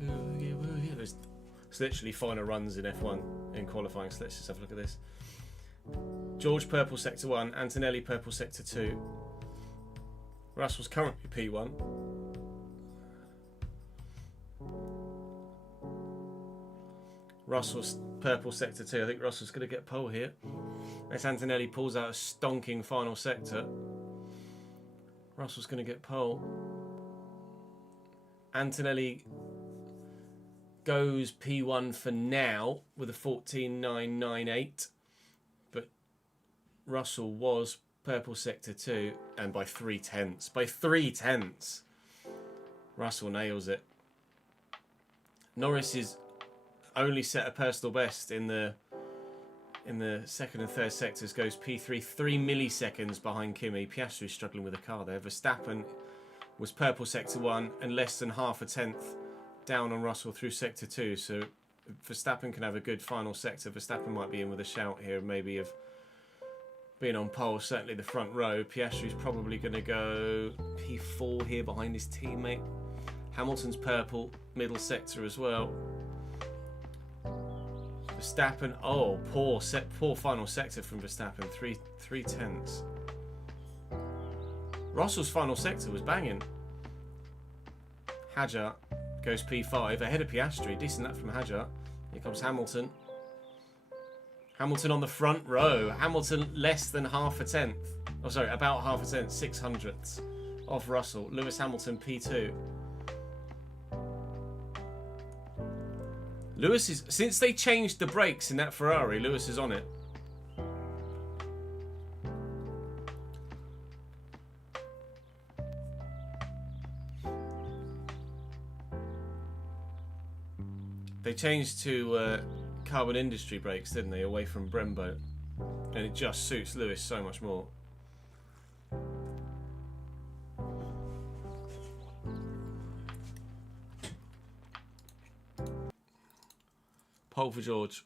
boogie, boogie. It's literally final runs in F1 in qualifying, so let's just have a look at this. George purple sector 1, Antonelli purple sector 2. Russell's currently P1. Russell's purple sector 2. I think Russell's going to get pole here. As Antonelli pulls out a stonking final sector. Russell's going to get pole. Antonelli goes P1 for now with a 14.998. But Russell was purple sector 2 and by 3/10. By 3/10. Russell nails it. Norris is only set a personal best in the second and third sectors, goes P3, 3 milliseconds behind Kimi. Piastri's struggling with the car there. Verstappen was purple sector 1 and less than half a tenth down on Russell through sector 2. So Verstappen can have a good final sector. Verstappen might be in with a shout here, maybe of being on pole, certainly the front row. Piastri's probably going to go P4 here behind his teammate. Hamilton's purple, middle sector as well. Verstappen, oh, poor final sector from Verstappen, 3/10. Russell's final sector was banging. Hadjar goes P5 ahead of Piastri, decent that from Hadjar. Here comes Hamilton. Hamilton on the front row. Hamilton less than half a tenth. Oh, sorry, about half a tenth, 600ths off Russell. Lewis Hamilton P2. Lewis is, since they changed the brakes in that Ferrari, Lewis is on it. They changed to carbon industry brakes, didn't they, away from Brembo, and it just suits Lewis so much more. Pole for George.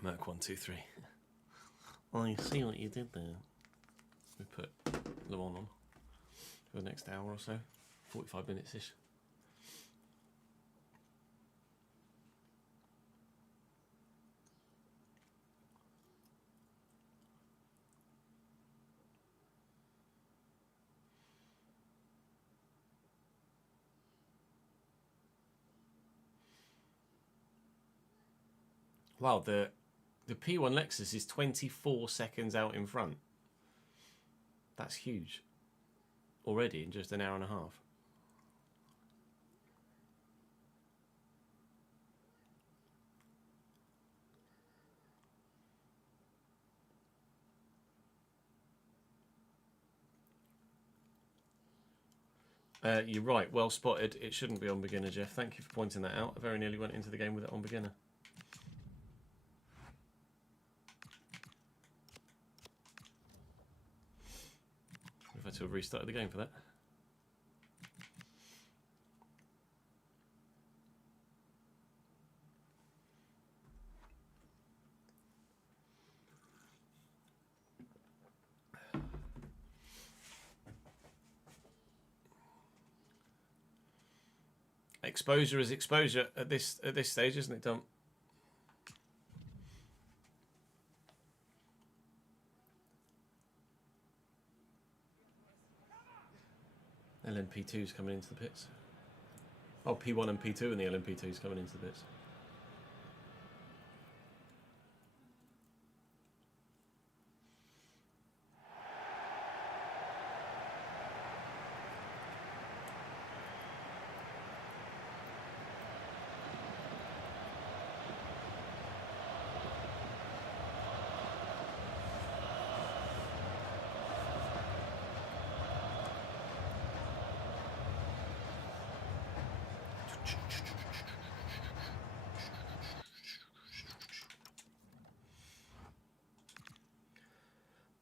Merc 1, 2, 3. I see what you did there. We put Le Mans on for the next hour or so, 45 minutes ish. Wow, the P1 Lexus is 24 seconds out in front. That's huge. Already in just an hour and a half. You're right, well spotted. It shouldn't be on beginner, Jeff. Thank you for pointing that out. I very nearly went into the game with it on beginner. We've had to have restarted the game for that. Exposure is exposure at this stage, isn't it, Dom? LMP2's coming into the pits. Oh, P1 and P2 and the LMP2's coming into the pits.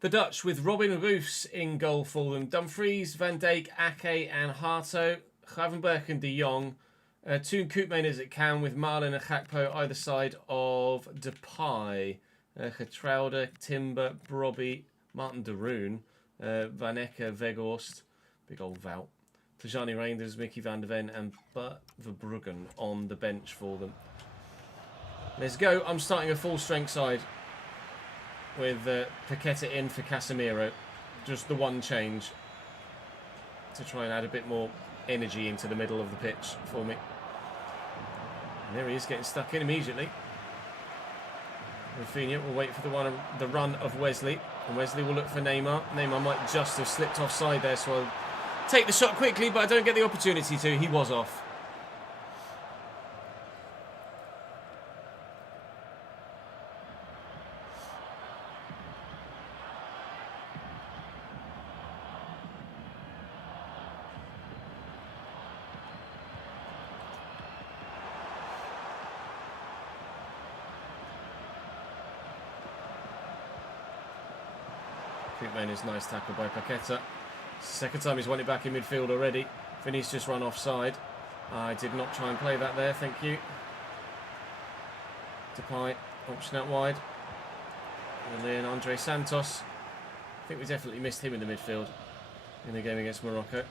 The Dutch with Robin Roofs in goal for them. Dumfries, Van Dijk, Ake and Harto. Gravenberch and de Jong. Two Koopmaners at Can with Marlin and Gakpo either side of Depay. Getraude, Timber, Brobby, Martin de Roon, Van Ecke, Weghorst, big old Wout. Tajani Reinders, Mickey van der Ven and Bert Verbruggen on the bench for them. Let's go. I'm starting a full strength side with Paqueta in for Casemiro. Just the one change to try and add a bit more energy into the middle of the pitch for me. And there he is, getting stuck in immediately. Rafinha will wait for the run of Wesley. And Wesley will look for Neymar. Neymar might just have slipped offside there, so I'll take the shot quickly, but I don't get the opportunity to. He was off. Is nice tackle by Paqueta. Second time he's won it back in midfield already. Vinny's just run offside. I did not try and play that there, thank you. Depay, option out wide. And then Andre Santos. I think we definitely missed him in the midfield in the game against Morocco.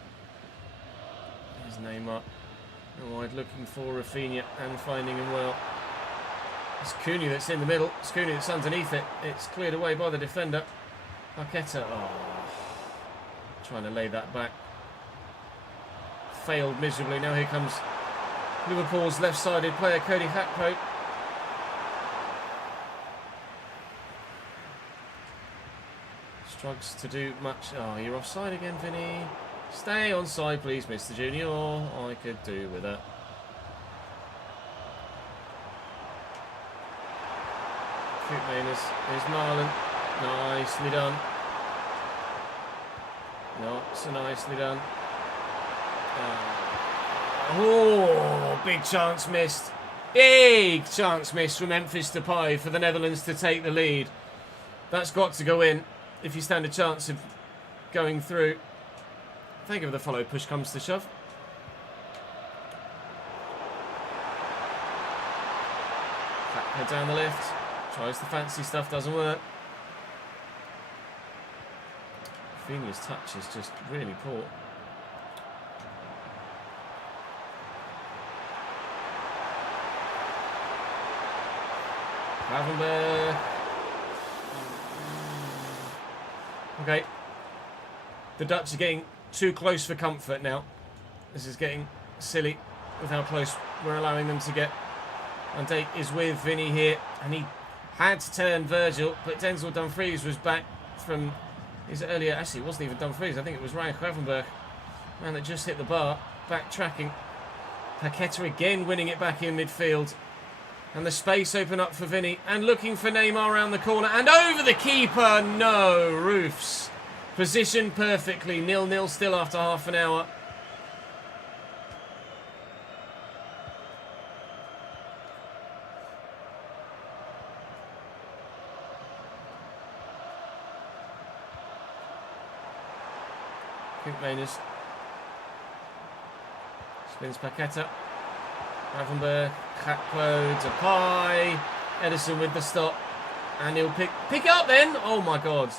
Here's Neymar. Out wide looking for Rafinha and finding him well. It's Cunha that's in the middle. It's Cunha that's underneath it. It's cleared away by the defender. Paqueta, trying to lay that back. Failed miserably. Now here comes Liverpool's left-sided player, Cody Gakpo. Struggles to do much. Oh, you're offside again, Vinny. Stay onside, please, Mr. Junior. I could do with that. Here's Marlon. Nicely done. Not so nicely done. Oh, big chance missed. Big chance missed from Memphis Depay for the Netherlands to take the lead. That's got to go in if you stand a chance of going through. Thank you for the follow. Push comes to shove. Head down the left. Tries the fancy stuff, doesn't work. Rafinha's touch is just really poor. Gravenberch. Okay. The Dutch are getting too close for comfort now. This is getting silly with how close we're allowing them to get. Van Dijk is with Vinny here, and he had to turn Virgil, but Denzel Dumfries was back from his earlier. Actually, it wasn't even Dumfries. I think it was Ryan Gravenberch. Man that just hit the bar. Backtracking. Paqueta again winning it back in midfield. And the space open up for Vinny. And looking for Neymar around the corner. And over the keeper. No. Roofs. Positioned perfectly. 0-0 still after half an hour. Koopmaners. Spins Paqueta. Gravenberch, Gakpo, Depay. Edison with the stop. And he'll pick it up then. Oh my god.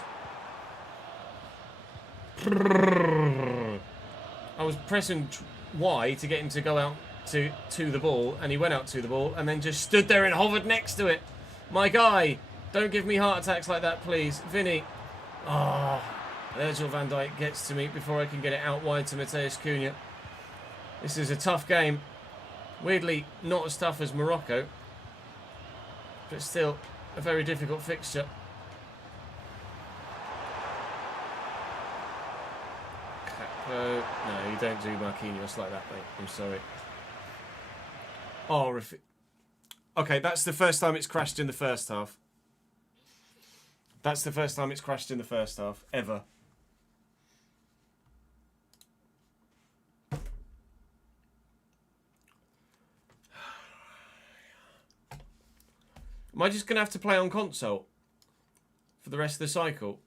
I was pressing Y to get him to go out to the ball. And he went out to the ball. And then just stood there and hovered next to it. My guy. Don't give me heart attacks like that, please. Vinny. Oh. Virgil van Dijk gets to me before I can get it out wide to Matheus Cunha. This is a tough game. Weirdly, not as tough as Morocco. But still, a very difficult fixture. No, you don't do Marquinhos like that, mate. I'm sorry. Oh, okay, that's the first time it's crashed in the first half. That's the first time it's crashed in the first half, ever. Am I just going to have to play on console for the rest of the cycle?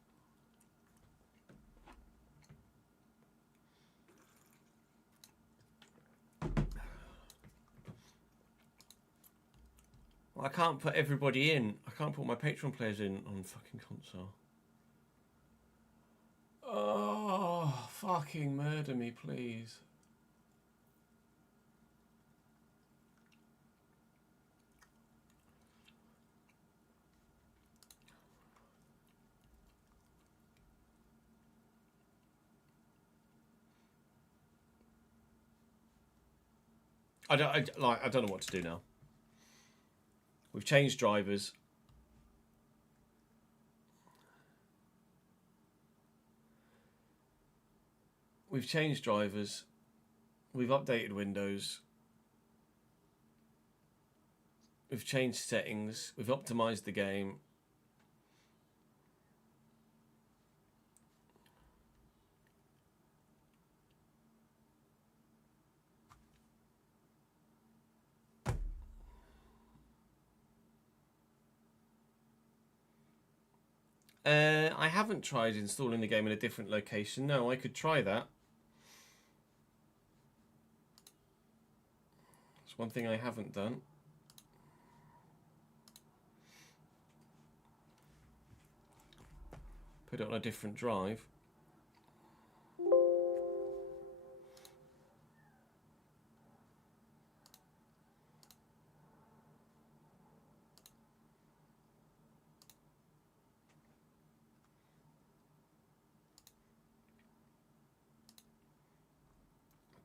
I can't put everybody in. I can't put my Patreon players in on fucking console. Oh, fucking murder me, please. I don't know what to do now. We've changed drivers. We've updated Windows. We've changed settings. We've optimized the game. I haven't tried installing the game in a different location. No, I could try that. It's one thing I haven't done. Put it on a different drive.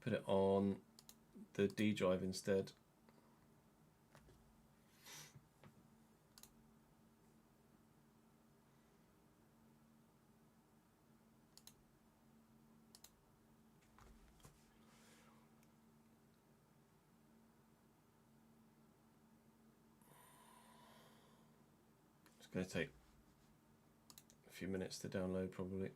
Put it on the D drive instead. It's going to take a few minutes to download, probably.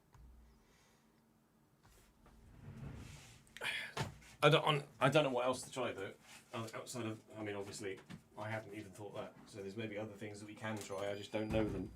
I don't know what else to try though. Outside of, I mean, obviously, I haven't even thought that. So there's maybe other things that we can try. I just don't know them.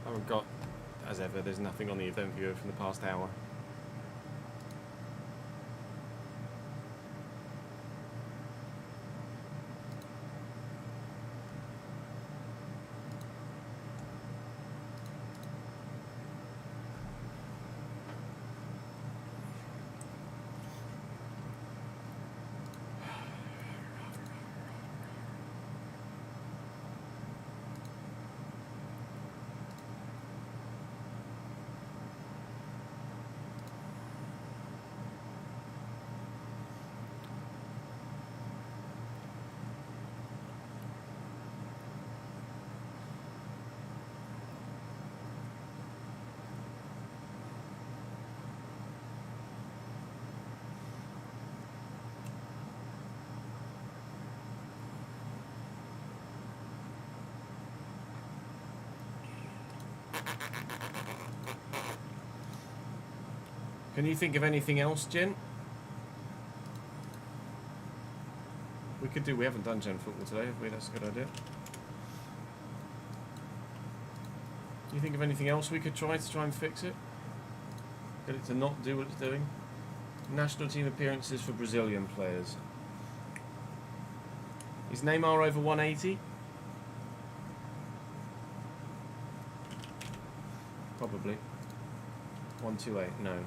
I haven't got, as ever, there's nothing on the event viewer from the past hour. Can you think of anything else, Jen? We could do. We haven't done Gen Football today, have we? That's a good idea. Do you think of anything else we could try and fix it? Get it to not do what it's doing? National team appearances for Brazilian players. Is Neymar over 180? Probably. 128, no.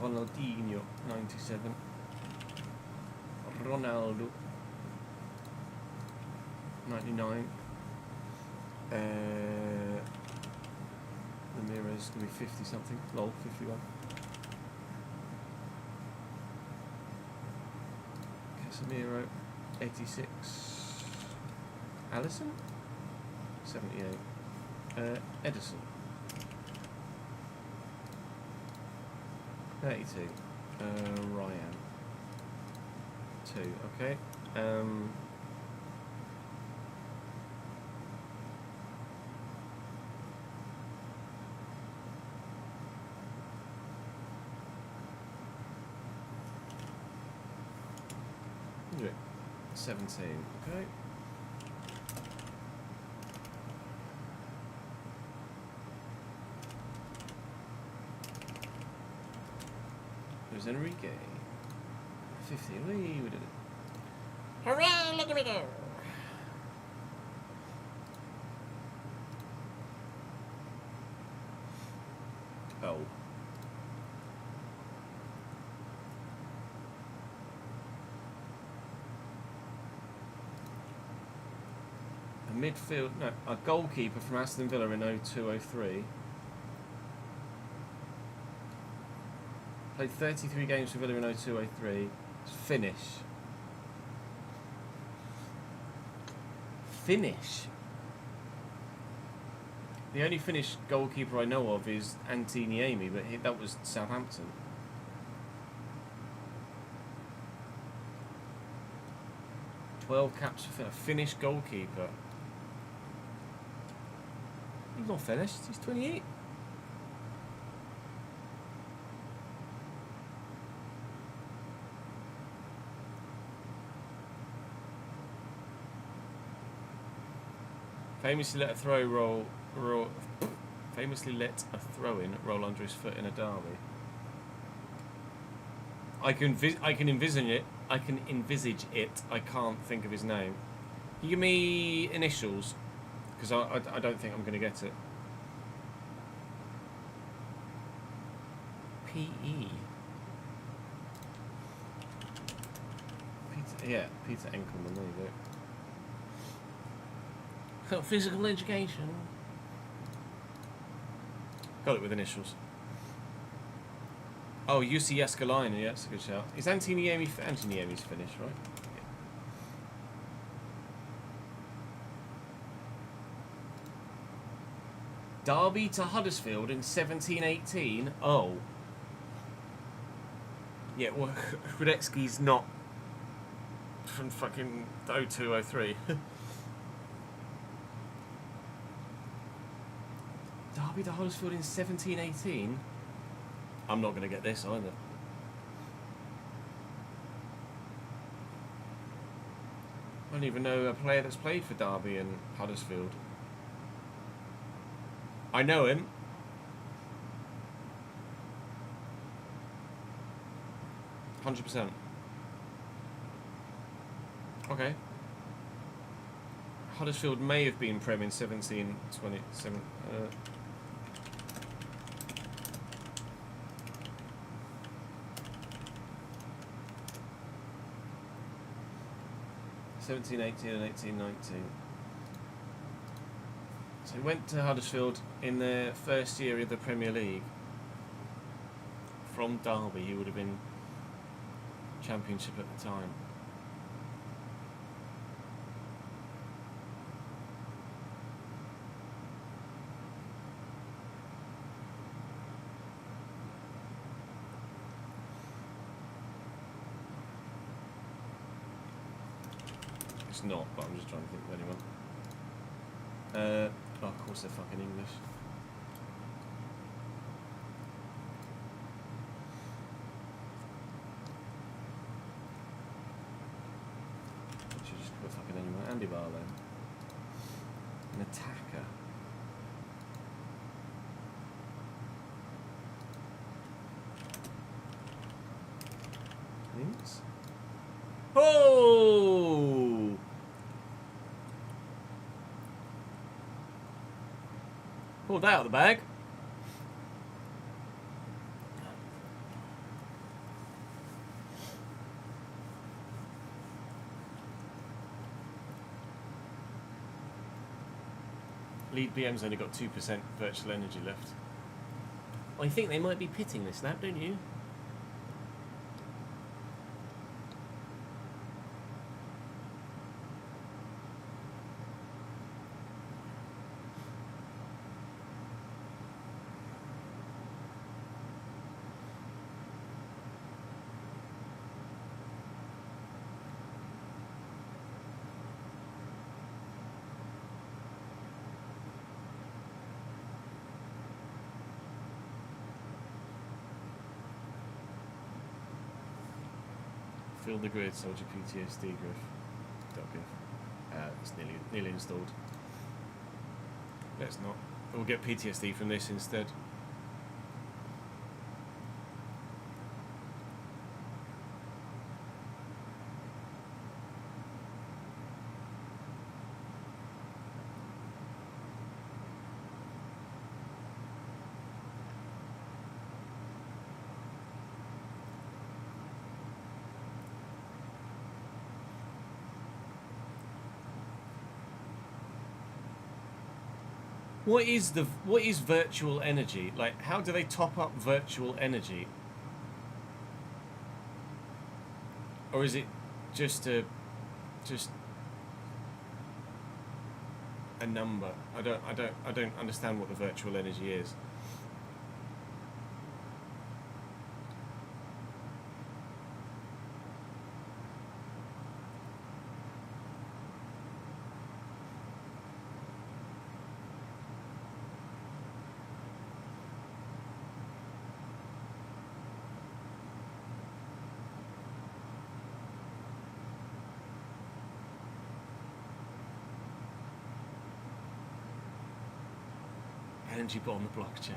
Ronaldinho, 97. Ronaldo, 99. The mirror's going to be 50 something. Lol, 51. Casemiro, 86. Allison, 78. Edison, 32. Ryan, 2. Okay. Okay. 17. Okay. There's Enrique. 50. Whee, we did it. Hooray! Look at me go! Oh. A midfield, no, a goalkeeper from Aston Villa in 02-03. Played 33 games for Villa in 02-03. Finish. Finish. The only Finnish goalkeeper I know of is Antti Niemi, but that was Southampton. "12 caps for a Finnish goalkeeper." He's not finished, he's 28. Famously let a throw-in roll under his foot in a derby. I can envisage it. I can envisage it. I can't think of his name. Can you give me initials? Because I don't think I'm going to get it. P.E. Peter Enkelman, there you go. Physical education. Got it with initials. Oh, UC Escalina, yeah, that's a good shout. Is Antti Niemi's finished, right? Yeah. Derby to Huddersfield in 17-18. Oh. Yeah, well, Radetzky's not from fucking 02-03. Derby to Huddersfield in 17-18. I'm not going to get this either. I don't even know a player that's played for Derby and Huddersfield. I know him. %. Okay. Huddersfield may have been Prem in 17-27. 17-18 and 18-19. So he went to Huddersfield in their first year of the Premier League. From Derby, he would have been Championship at the time. It's not, but I'm just trying to think of anyone. Oh, of course they're fucking English. Dybala. An attacker. Thanks. Oh! Pulled that out of the bag. Lead BM's only got 2% virtual energy left. I think they might be pitting this lap, don't you? Fill the grid, soldier PTSD, Griff. Don't give. It's nearly installed. Let's not. We'll get PTSD from this instead. What is virtual energy? Like, how do they top up virtual energy? Or is it just a number? I don't understand what the virtual energy is. Energy on the blockchain.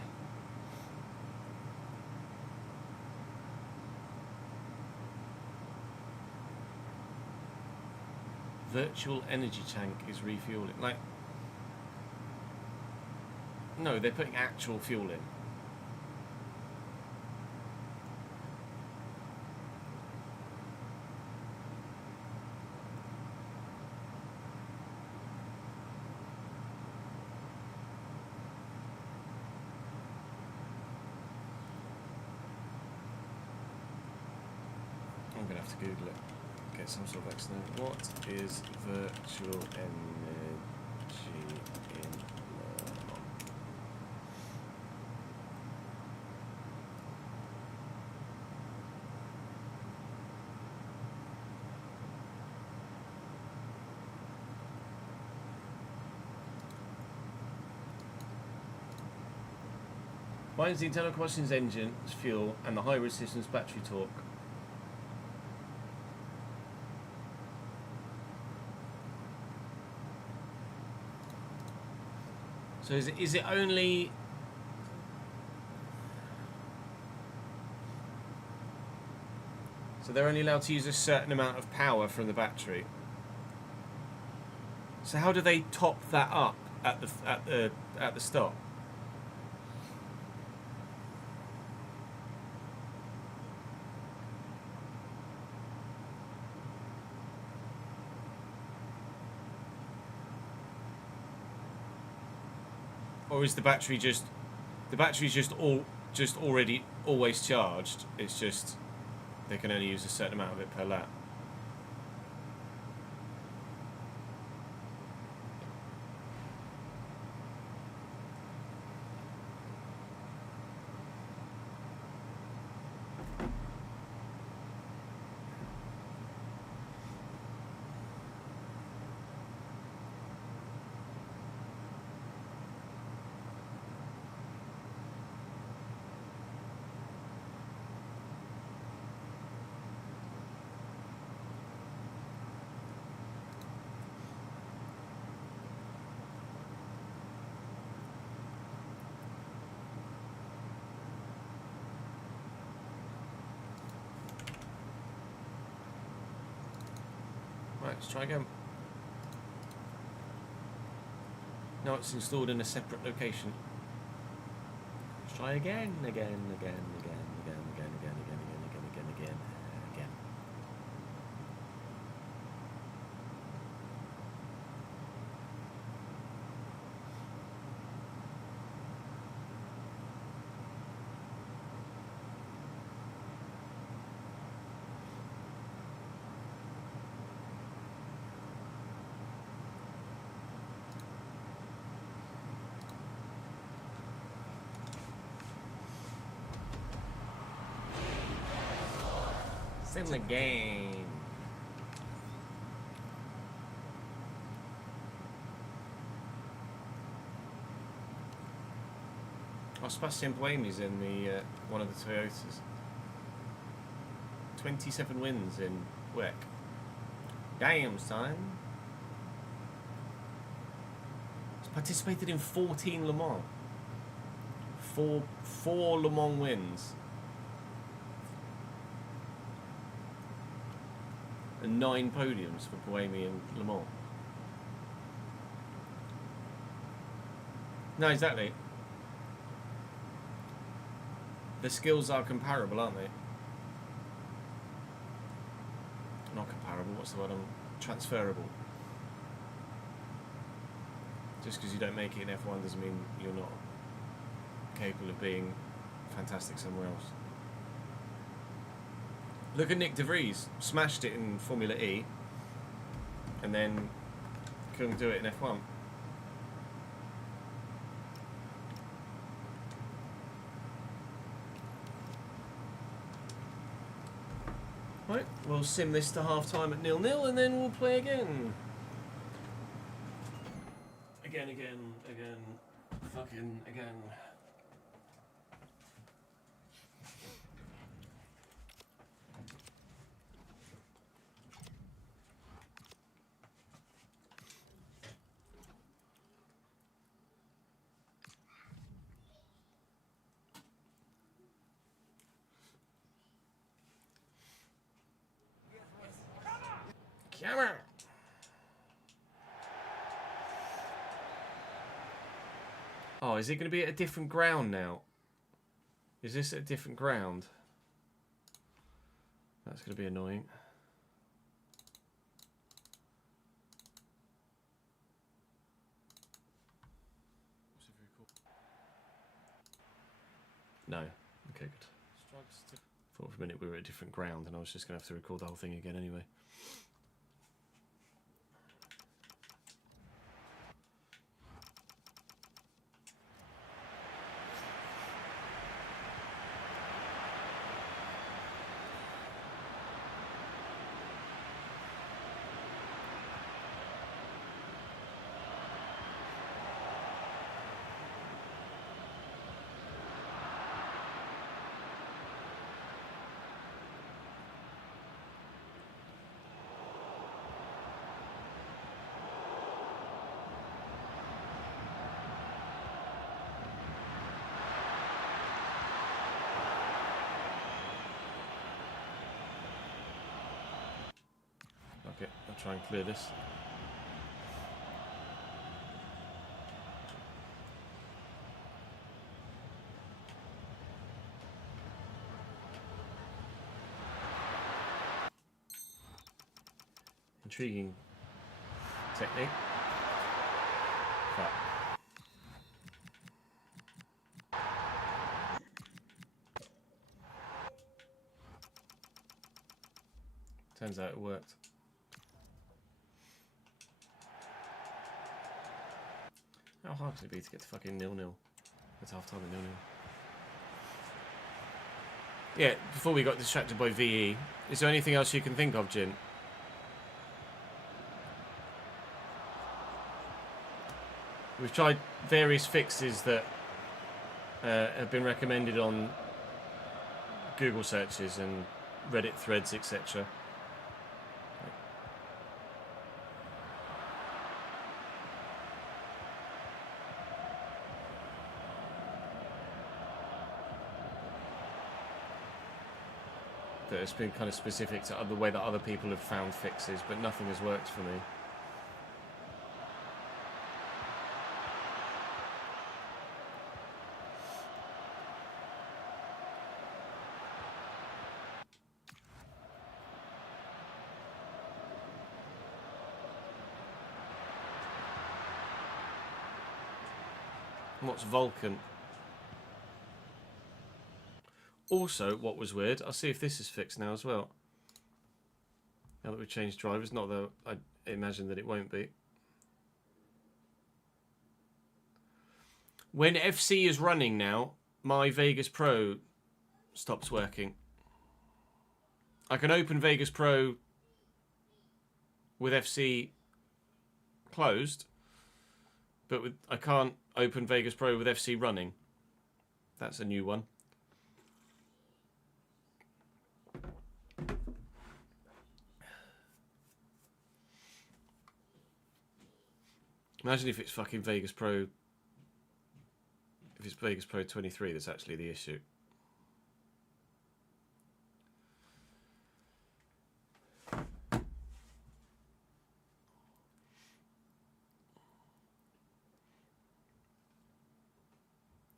Virtual energy tank is refueling. Like, no, they're putting actual fuel in. I'm gonna have to Google it. Get some sort of explanation. What is virtual energy in Learn? Binds the internal combustion engine's fuel and the high resistance battery torque. So is it only... So they're only allowed to use a certain amount of power from the battery. So how do they top that up at the stop? Or is the battery just already always charged? It's just they can only use a certain amount of it per lap. let's try again. No, it's installed in a separate location. Let's try again, again. In the game. Oh, Sebastian Buemi's in the one of the Toyotas. 27 wins in WEC. Damn, son. He's participated in 14 Le Mans. Four Le Mans wins. And 9 podiums for Buemi and Le Mans. No, exactly. The skills are comparable, aren't they? Not comparable, what's the word? Transferable. Just because you don't make it in F1 doesn't mean you're not capable of being fantastic somewhere else. Look at Nick De Vries, smashed it in Formula E, and then couldn't do it in F1. Right, we'll sim this to half time at 0-0 and then we'll play again. Again, fucking again. Camera. Oh, is it going to be at a different ground now? Is this at a different ground? That's going to be annoying. No. Okay, good. Thought for a minute we were at a different ground and I was just going to have to record the whole thing again anyway. Okay, I'll try and clear this. Intriguing technique. Crap. Turns out it worked. How hard could it be to get to fucking 0-0? It's half time at 0-0. Yeah, before we got distracted by VE, is there anything else you can think of, Jin? We've tried various fixes that have been recommended on Google searches and Reddit threads, etc. that has been kind of specific to the way that other people have found fixes, but nothing has worked for me. What's Vulcan? Also, what was weird, I'll see if this is fixed now as well. Now that we've changed drivers, not that I imagine that it won't be. When FC is running now, my Vegas Pro stops working. I can open Vegas Pro with FC closed, but I can't open Vegas Pro with FC running. That's a new one. Imagine if it's fucking Vegas Pro. If it's Vegas Pro 23, that's actually the issue.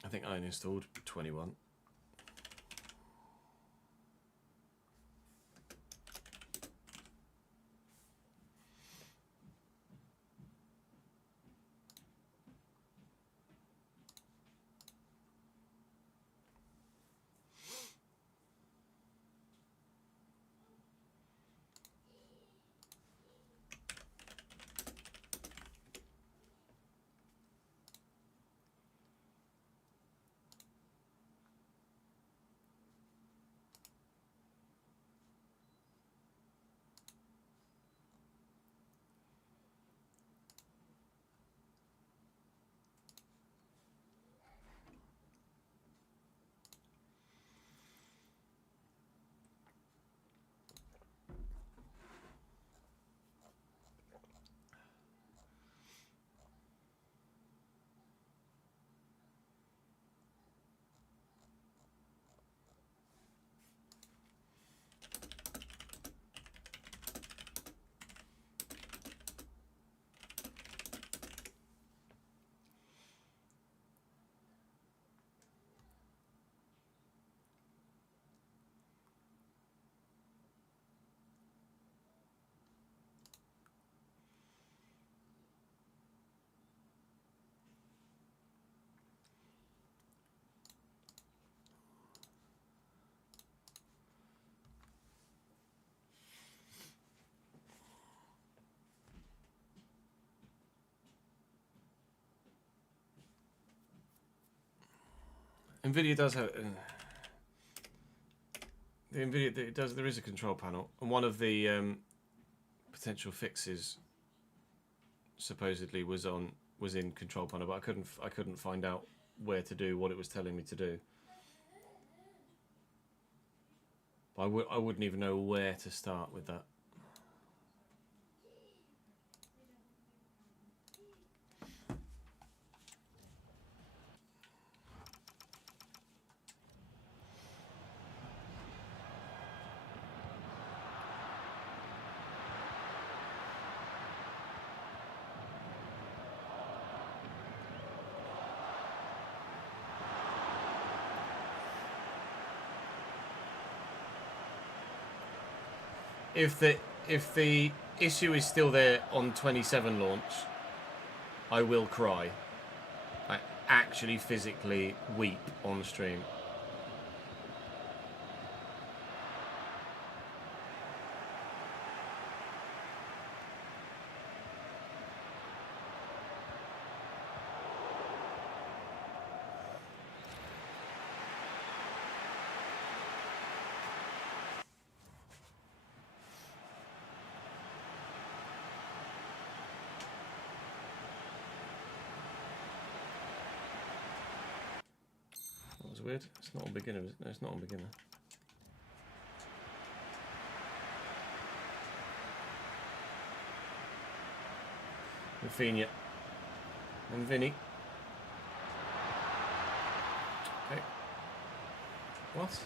I think I uninstalled 21. NVIDIA does have the NVIDIA. It does. There is a control panel, and one of the potential fixes supposedly was in control panel, but I couldn't find out where to do what it was telling me to do. I wouldn't even know where to start with that. If the issue is still there on 27 launch, I will cry. I actually physically weep on stream. Weird. It's not on beginner, is it? No, it's not on beginner. Rafinha and Vinny. Okay. What?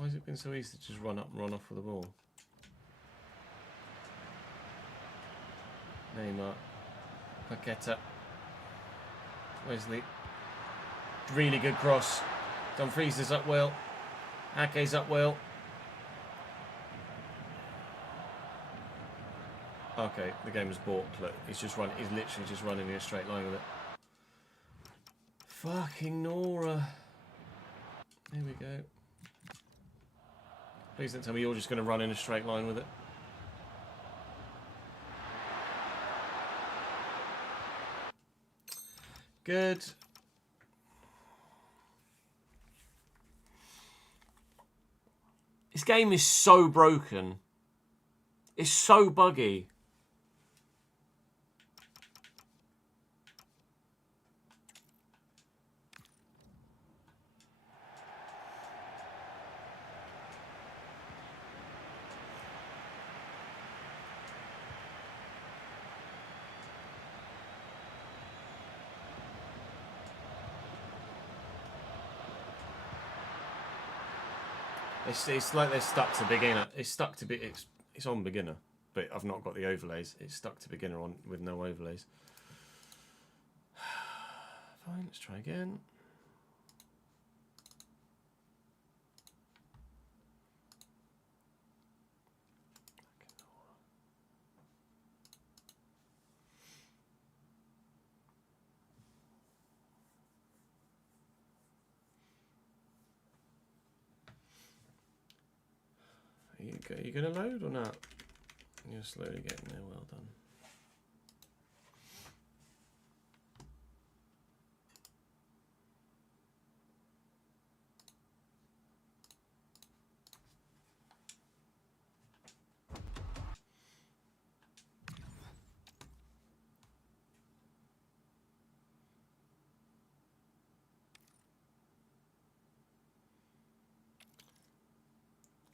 Why has it been so easy to just run up and run off with the ball? Neymar. Paqueta. Wesley. Really good cross. Dumfries is up well. Ake's up well. Okay, the game is balked. Look, he's literally just running in a straight line with it. Fucking Nora. There we go. Please don't tell me you're just going to run in a straight line with it. Good. This game is so broken. It's so buggy. It's like they're stuck to beginner. It's on beginner, but I've not got the overlays. It's stuck to beginner on with no overlays. Fine, let's try again. Are you going to load or not? You're slowly getting there, well done.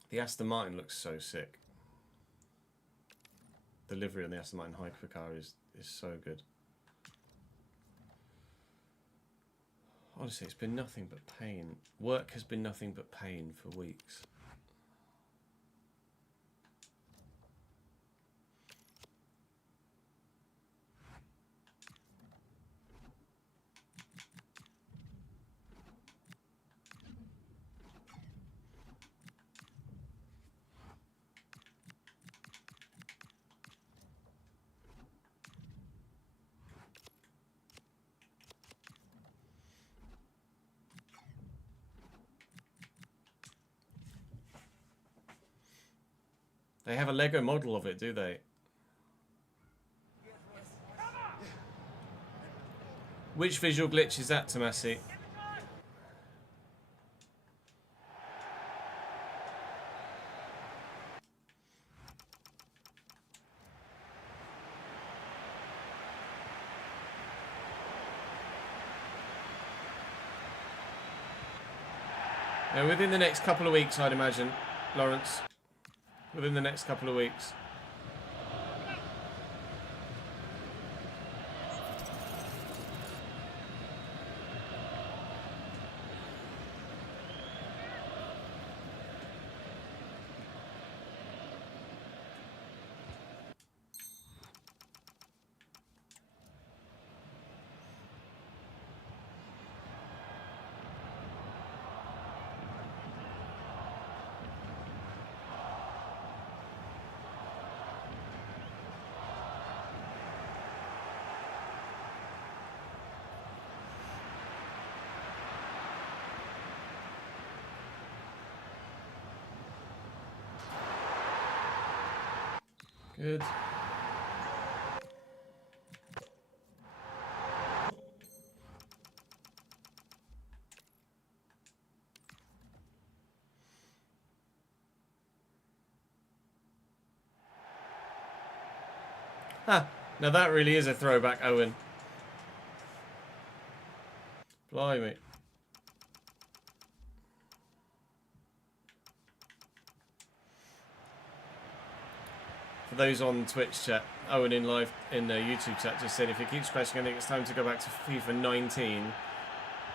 The Aston Martin looks so sick. The livery on the Aston Martin hypercar is so good. Honestly, it's been nothing but pain. Work has been nothing but pain for weeks. They have a Lego model of it, do they? Which visual glitch is that, Tomasi? Now, within the next couple of weeks, I'd imagine, Lawrence. Within the next couple of weeks. Good. Ha! Now that really is a throwback, Owen. Blimey. For those on Twitch chat, Owen in live in YouTube chat just said if it keeps crashing, I think it's time to go back to FIFA 19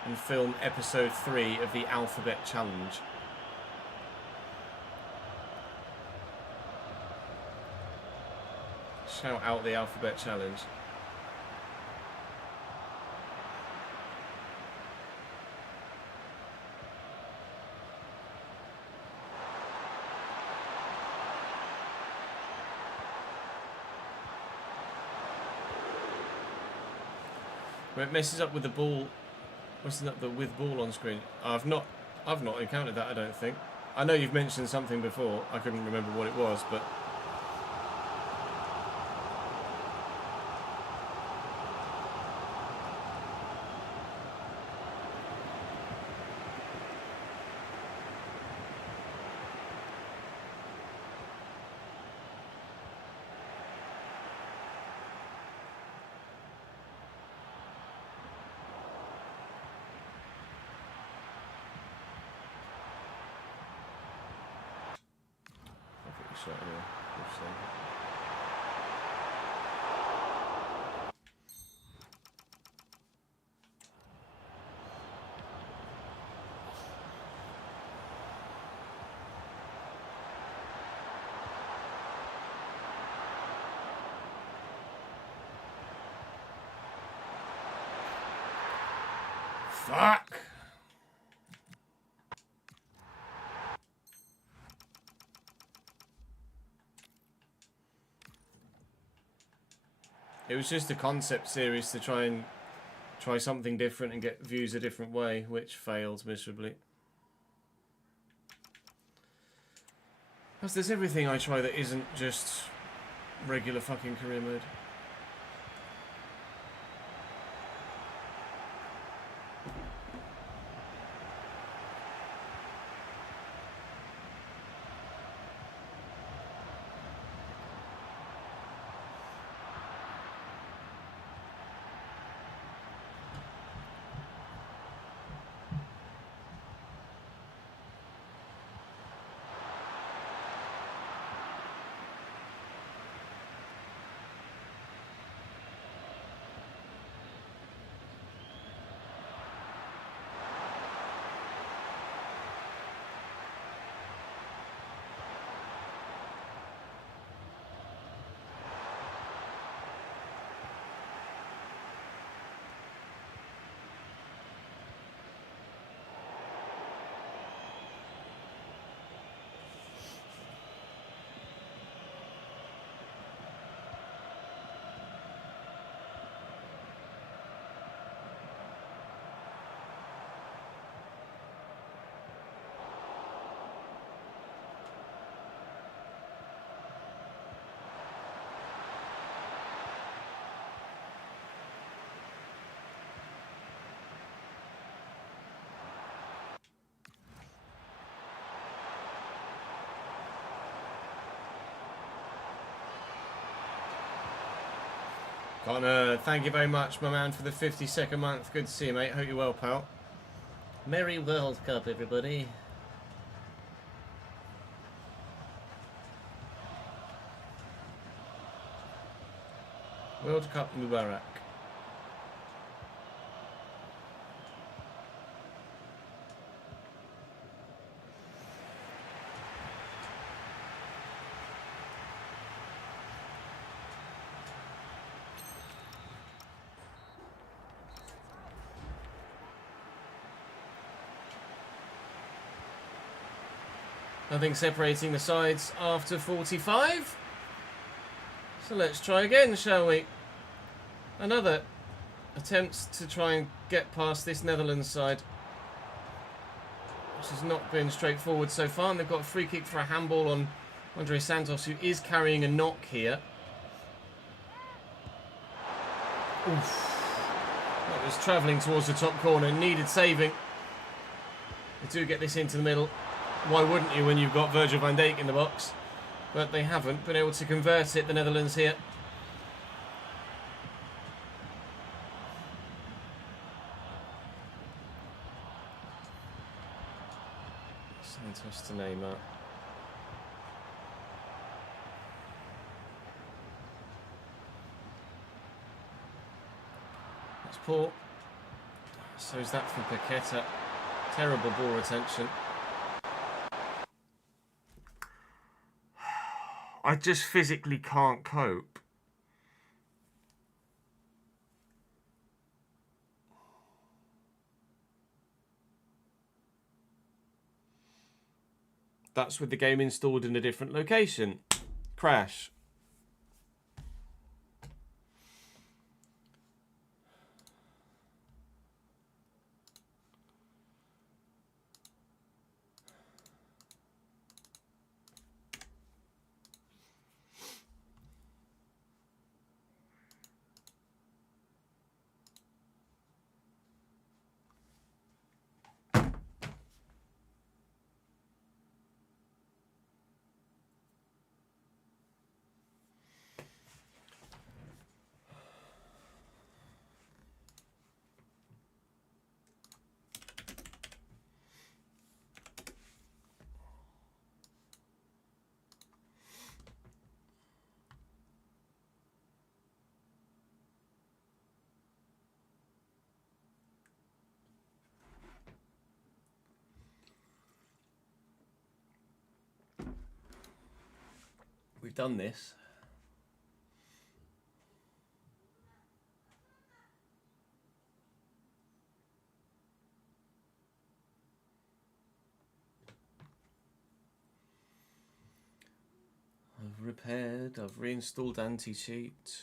and film episode 3 of the Alphabet Challenge. Shout out the alphabet challenge. Where it messes up with the ball, messing up the with ball on screen. I've not encountered that. I don't think. I know you've mentioned something before. I couldn't remember what it was, but. Shot anyway. Fuck! It was just a concept series to try something different and get views a different way, which failed miserably. As there's everything I try that isn't just regular fucking career mode. Connor, thank you very much, my man, for the 52nd month. Good to see you, mate. Hope you're well, pal. Merry World Cup, everybody. World Cup Mubarak. Nothing separating the sides after 45. So let's try again, shall we? Another attempt to try and get past this Netherlands side, which has not been straightforward so far. And they've got a free kick for a handball on Andre Santos, who is carrying a knock here. Oof. That was travelling towards the top corner, needed saving. They do get this into the middle. Why wouldn't you when you've got Virgil van Dijk in the box? But they haven't been able to convert it, the Netherlands here. Santos to Neymar. That's poor. So is that from Paqueta. Terrible ball retention. I just physically can't cope That's with the game installed in a different location. Crash. We've done this. I've repaired, I've reinstalled anti-cheat.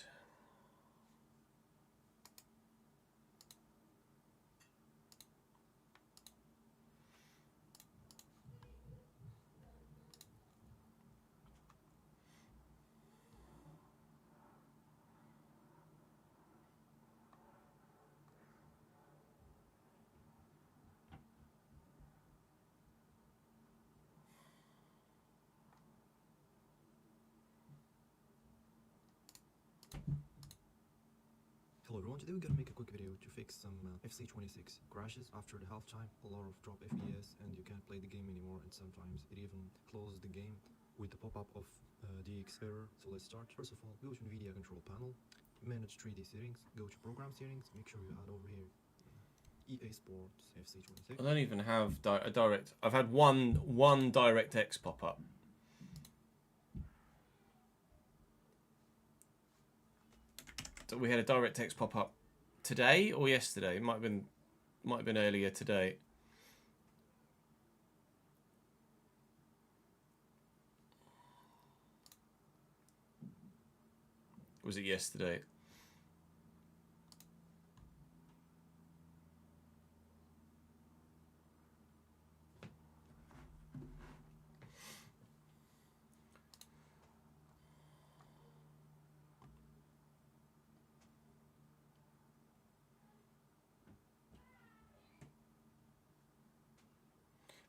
Hello everyone, today we're gonna make a quick video to fix some FC26 crashes after the halftime. A lot of drop FPS and you can't play the game anymore, and sometimes it even closes the game with the pop-up of DX error. So let's start. First of all, go to NVIDIA control panel, manage 3D settings, go to program settings, make sure you add over here EA Sports FC26. I don't even have a direct. I've had one DirectX pop up. We had a DirectX pop up today or yesterday. It might have been earlier today. Was it yesterday?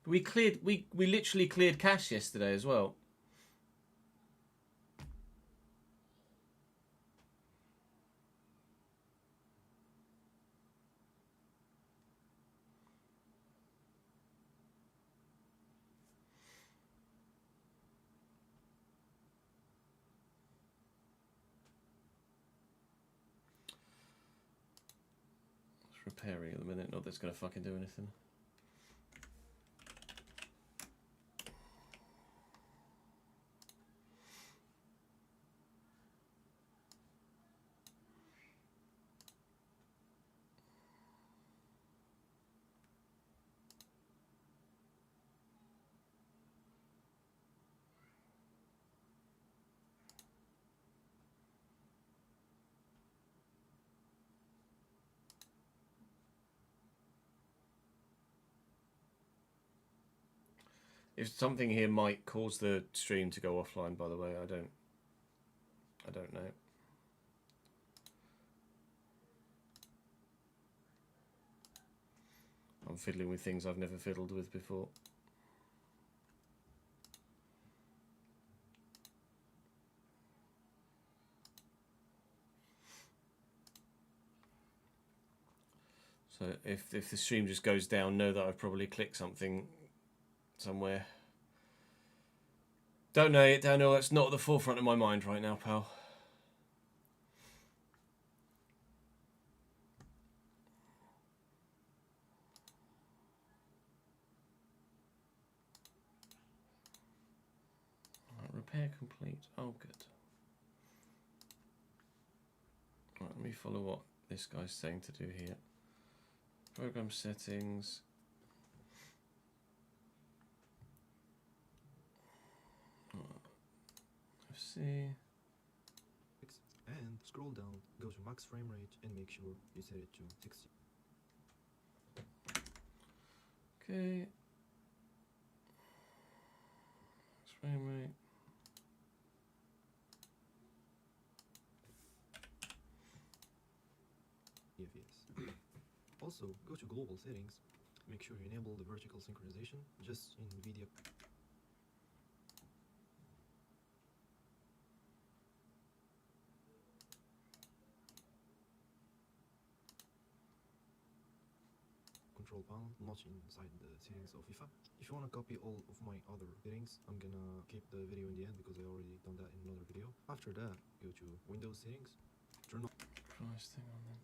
We literally cleared cache yesterday as well. It's repairing at the minute, not that it's gonna fucking do anything. If something here might cause the stream to go offline, by the way, I don't know. I'm fiddling with things I've never fiddled with before. So if the stream just goes down, know that I've probably clicked something somewhere. Don't know it, Daniel. That's not at the forefront of my mind right now, pal. Right, repair complete. Oh, good. Right, let me follow what this guy's saying to do here. Program settings. FC. And scroll down, go to max frame rate and make sure you set it to 60. Okay. Max frame rate. FPS. Also, go to global settings, make sure you enable the vertical synchronization just in NVIDIA. Control panel, not inside the settings of FIFA. If you want to copy all of my other settings, I'm gonna keep the video in the end because I already done that in another video. After that, go to Windows settings, turn on Price thing on then.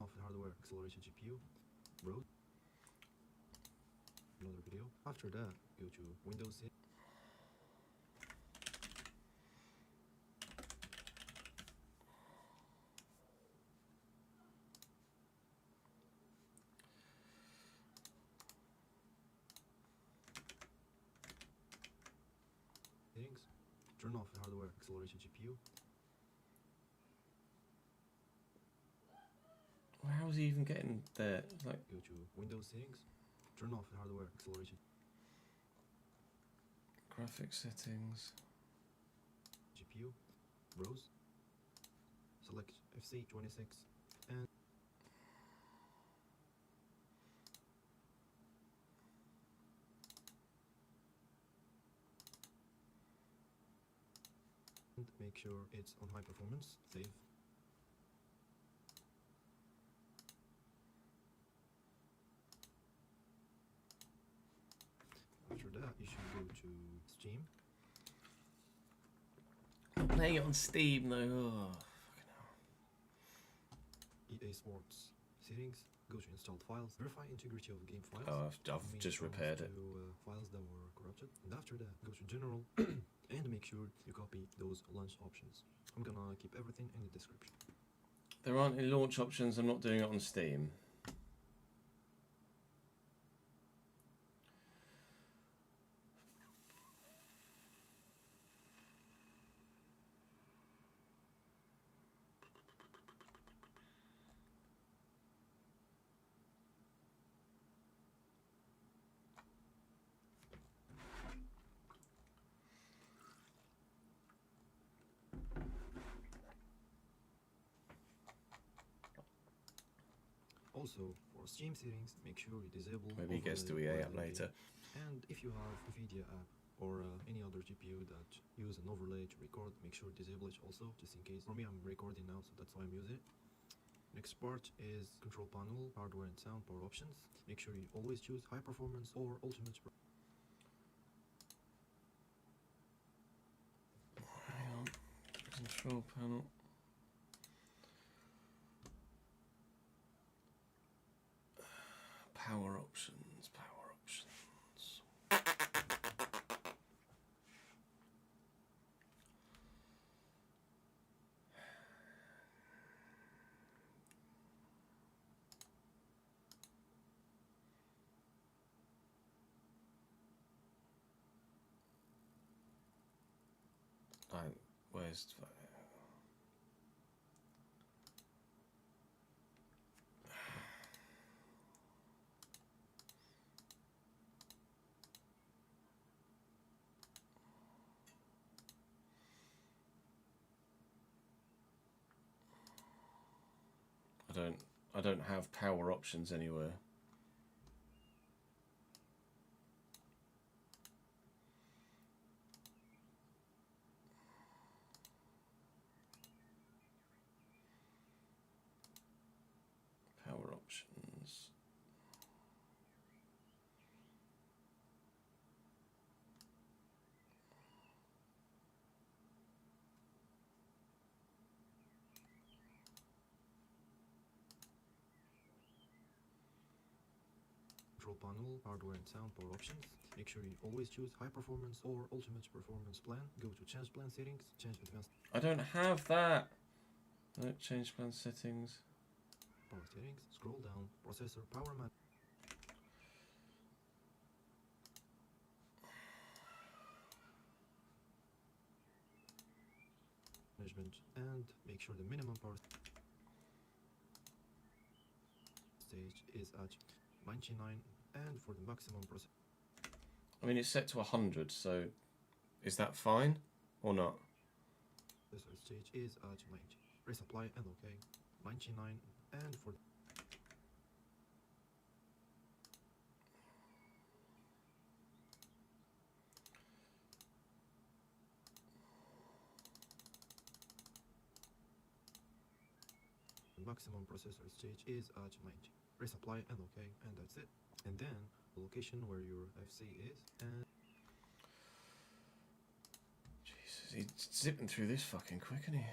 off the hardware accelerated GPU, road, another video. After that, go to Windows settings. Turn off the hardware accelerated GPU. How is he even getting there? It's like Go to Windows settings. Turn off the hardware accelerated graphic settings. GPU. Browse. Select FC26 and make sure it's on high performance. Save. After that, you should go to Steam. I'm playing it on Steam though. Oh, fucking hell. EA Sports settings. Go to installed files. Verify integrity of game files. Oh, I've just repaired it. Files that were corrupted. And after that, go to general and make sure you copy those launch options. I'm gonna keep everything in the description. There aren't any launch options. I'm not doing it on Steam. Also, for Steam settings, make sure you disable Maybe he gets to overlay EA up overlay. later. And if you have NVIDIA app or any other GPU that use an overlay to record, make sure disable it also, just in case. For me, I'm recording now, so that's why I'm using it. Next part is control panel, hardware and sound, power options. Make sure you always choose high performance or ultimate. Hang on. Control panel. Power options. Power options. Where's I don't have power options anywhere. Power options. Control panel, hardware and sound, power options. Make sure you always choose high performance or ultimate performance plan. Go to change plan settings, change advanced. I don't have that. No, change plan settings. Power settings, scroll down, processor, power management, and make sure the minimum power stage is at 99, and for the maximum processor I mean, it's set to 100, so is that fine or not? stage is at 90. Press apply and OK. 99, and for the maximum processor stage is at 90. Press apply and OK, and that's it. And then the location where your FC is, and Jesus, he's zipping through this fucking quick, isn't he?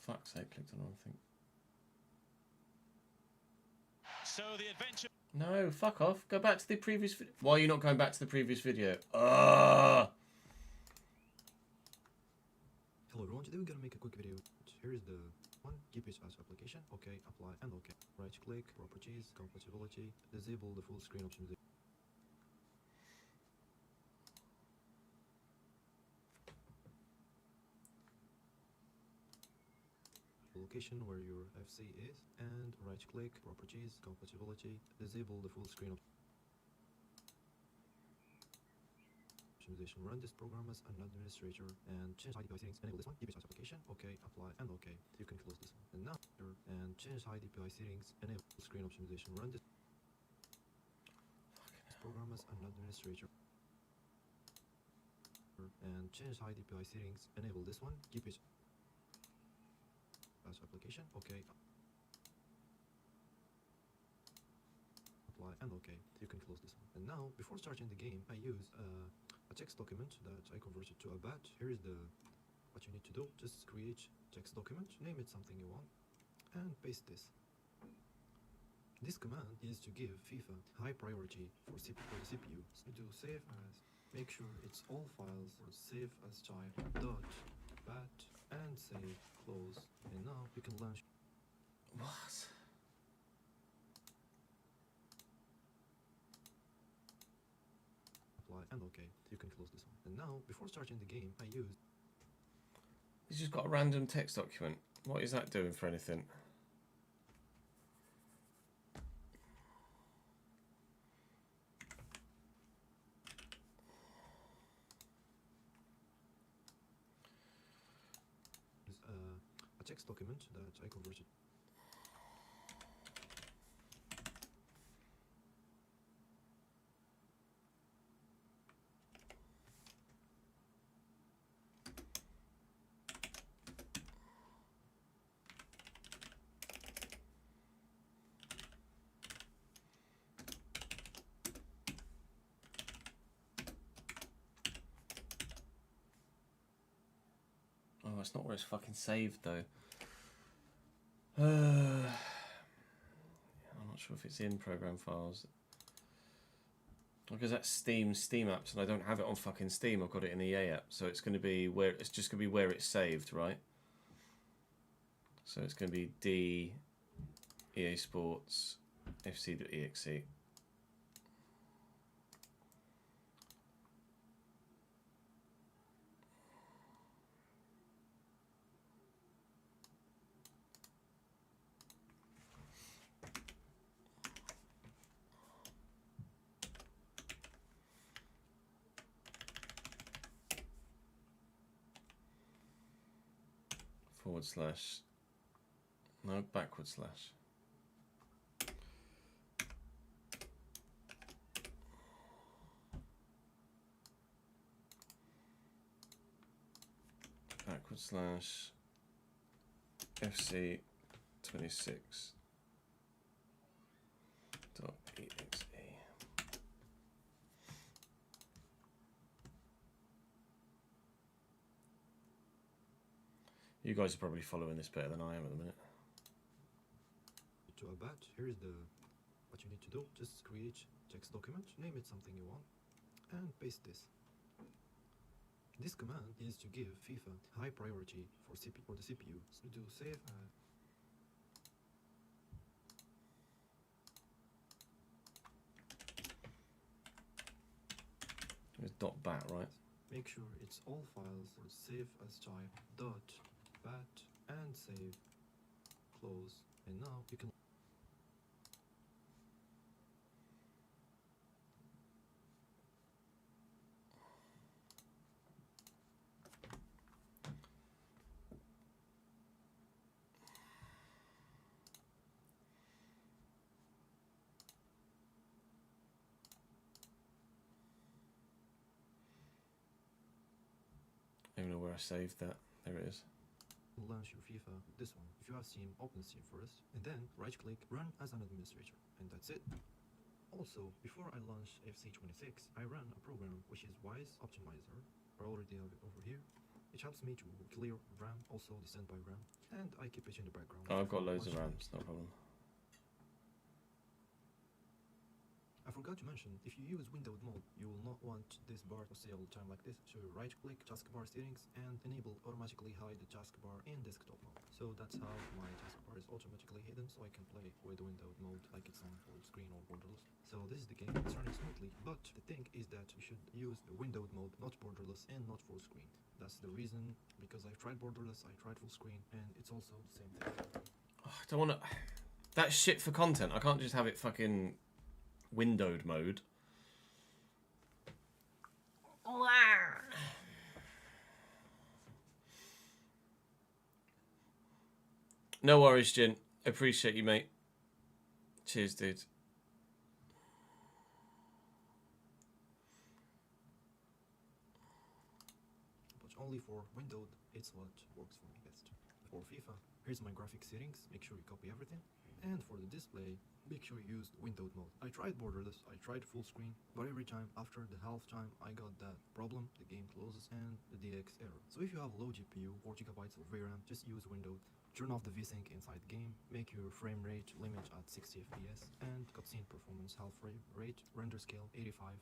Fuck's sake, clicked on the wrong thing. So the adventure. No, fuck off. Go back to the previous video. Why are you not going back to the previous video? Ugh! hello everyone, today we're gonna make a quick video. Here's the one, keep it as application, OK, apply and OK. Right click, properties, compatibility, disable the full screen options. Location where your FC is, and right click, properties, compatibility, disable the full screen optimization. Run this program as an administrator and change ID settings. Enable this one, keep it as application, OK, apply and OK. You can close this one. And now, and change IDPI settings, enable screen optimization. Run this program as an administrator and change IDPI settings. Enable this one, keep it as application, OK, apply and OK. You can close this one. And now, before starting the game, I use a text document that I converted to a bat. Here is what you need to do. Just create text document, name it something you want, and paste this. This command is to give FIFA high priority for the CPU. Do save as, make sure it's all files, or save as type dot bat, and save, close, and now we can launch. What? Apply and OK. You can close this one. And now, before starting the game, I used. He's just got a random text document. What is that doing for anything? A text document that I converted. Oh, it's not where it's fucking saved though. I'm not sure if it's in program files. Because that's Steam apps, and I don't have it on fucking Steam. I've got it in the EA app, so it's going to be where it's just going to be where it's saved, right? So it's going to be D EA Sports FC.exe. Forward slash, no, backward slash. Backward slash FC26 .exe. You guys are probably following this better than I am at the minute. To a bat, here is what you need to do. Just create text document, name it something you want, and paste this. This command is to give FIFA high priority for the CPU. So do save It's .bat, right? make sure it's all files or save as type .bat and save, close, and now you can I don't even know where I saved that. There it is. launch your FIFA, this one. If you have Steam, open Steam first, and then right click Run as an administrator, and that's it. Also, before I launch FC26, I ran a program which is Wise Optimizer. I already have it over here. It helps me to clear RAM, also the standby RAM, and I keep it in the background. Oh, I've got loads of Launching RAMs, no problem. I forgot to mention, if you use windowed mode, you will not want this bar to stay all the time like this. So right click taskbar settings and enable automatically hide the taskbar in desktop mode. So that's how my taskbar is automatically hidden, so I can play with windowed mode like it's on full screen or borderless. So this is the game, it's running smoothly, but the thing is that you should use the windowed mode, not borderless and not full screen. That's the reason, because I've tried borderless, I tried full screen, and it's also the same thing. Oh, I don't want to... That's shit for content. I can't just have it fucking windowed mode. No worries, Jin. Appreciate you, mate. Cheers, dude. But only for windowed, it's what works for me best. For FIFA, here's my graphic settings, make sure you copy everything. And for the display, make sure you use windowed mode. I tried borderless, I tried full screen, but every time after the half time I got that problem, the game closes and the DX error. So if you have low GPU, 4 GB of VRAM, just use windowed. Turn off the VSync inside the game, make your frame rate limit at 60 FPS, and cutscene performance half frame rate, render scale 85.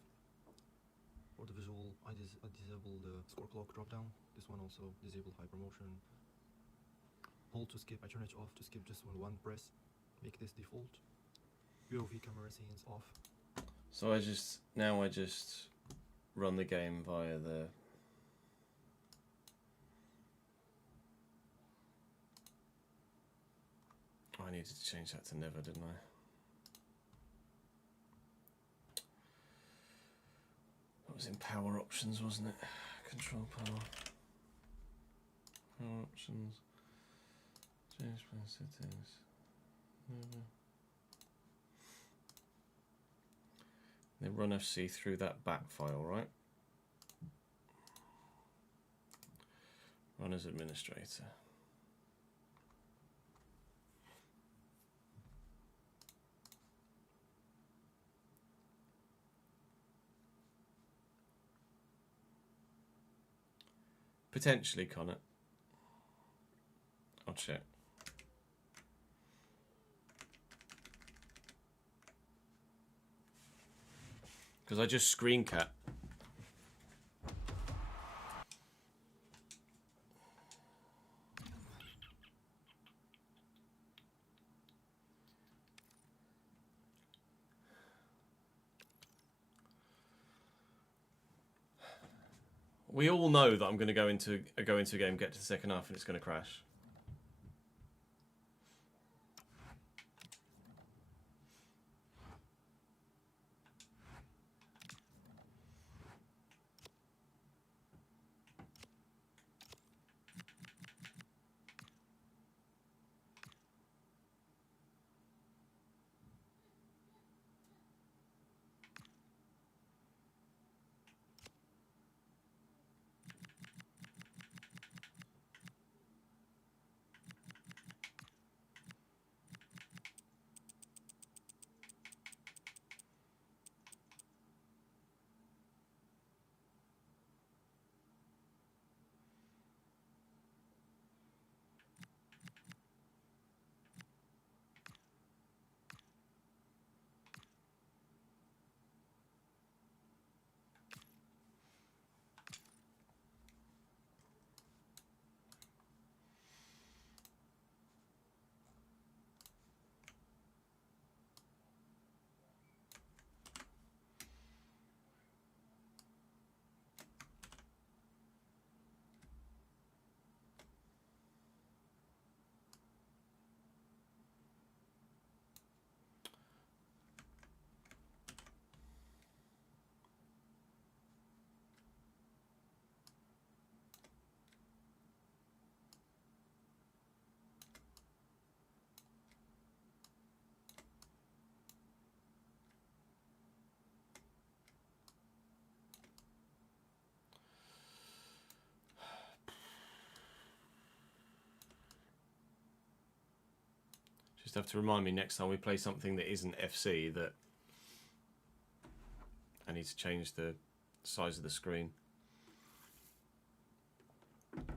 For the visual, I disable the score clock dropdown. This one also disable hypermotion. Hold to skip, I turn it off to skip just one press. Make this default. POV camera scenes off. So I just run the game via the... Oh, I needed to change that to never, didn't I? That was in power options, wasn't it? Control power. Power options. Change plan settings. Never. They run FC through that back file, right? Run as administrator. Potentially, Connor. I'll check. Because I just screen cap. We all know that I'm going to go into a game, get to the second half, and it's going to crash. Just have to remind me next time we play something that isn't FC that I need to change the size of the screen.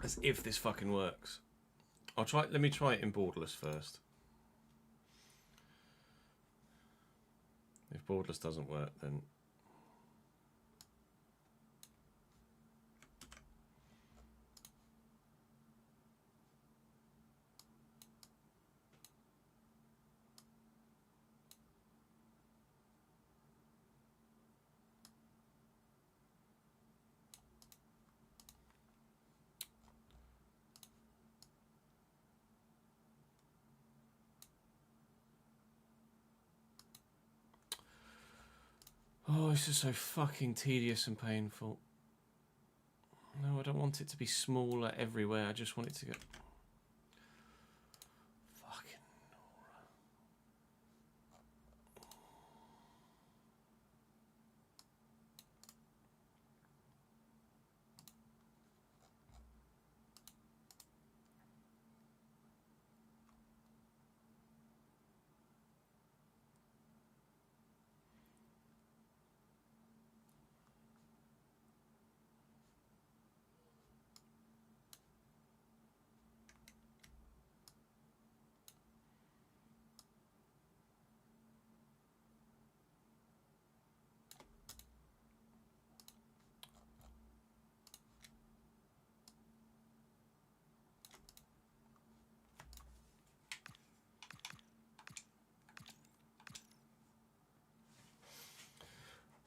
As if this fucking works. Let me try it in borderless first. If borderless doesn't work, then oh, this is so fucking tedious and painful. No, I don't want it to be smaller everywhere. I just want it to go. Fucking Nora.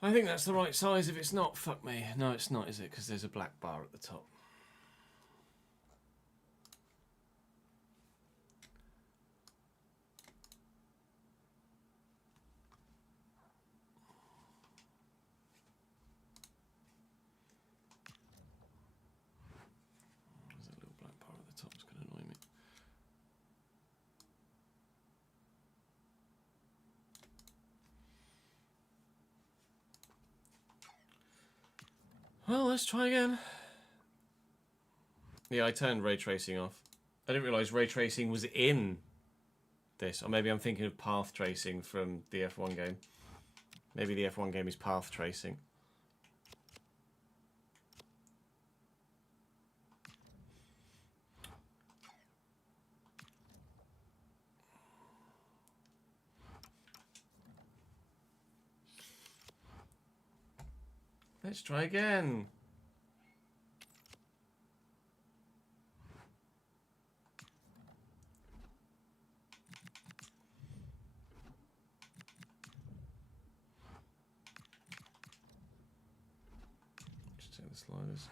I think that's the right size. If it's not, fuck me. No, it's not, is it? Because there's a black bar at the top. There's a little black bar at the top. It's going to annoy me. Well, let's try again. Yeah, I turned ray tracing off. I didn't realise ray tracing was in this. Or maybe I'm thinking of path tracing from the F1 game. Maybe the F1 game is path tracing. Let's try again. Just take the sliders.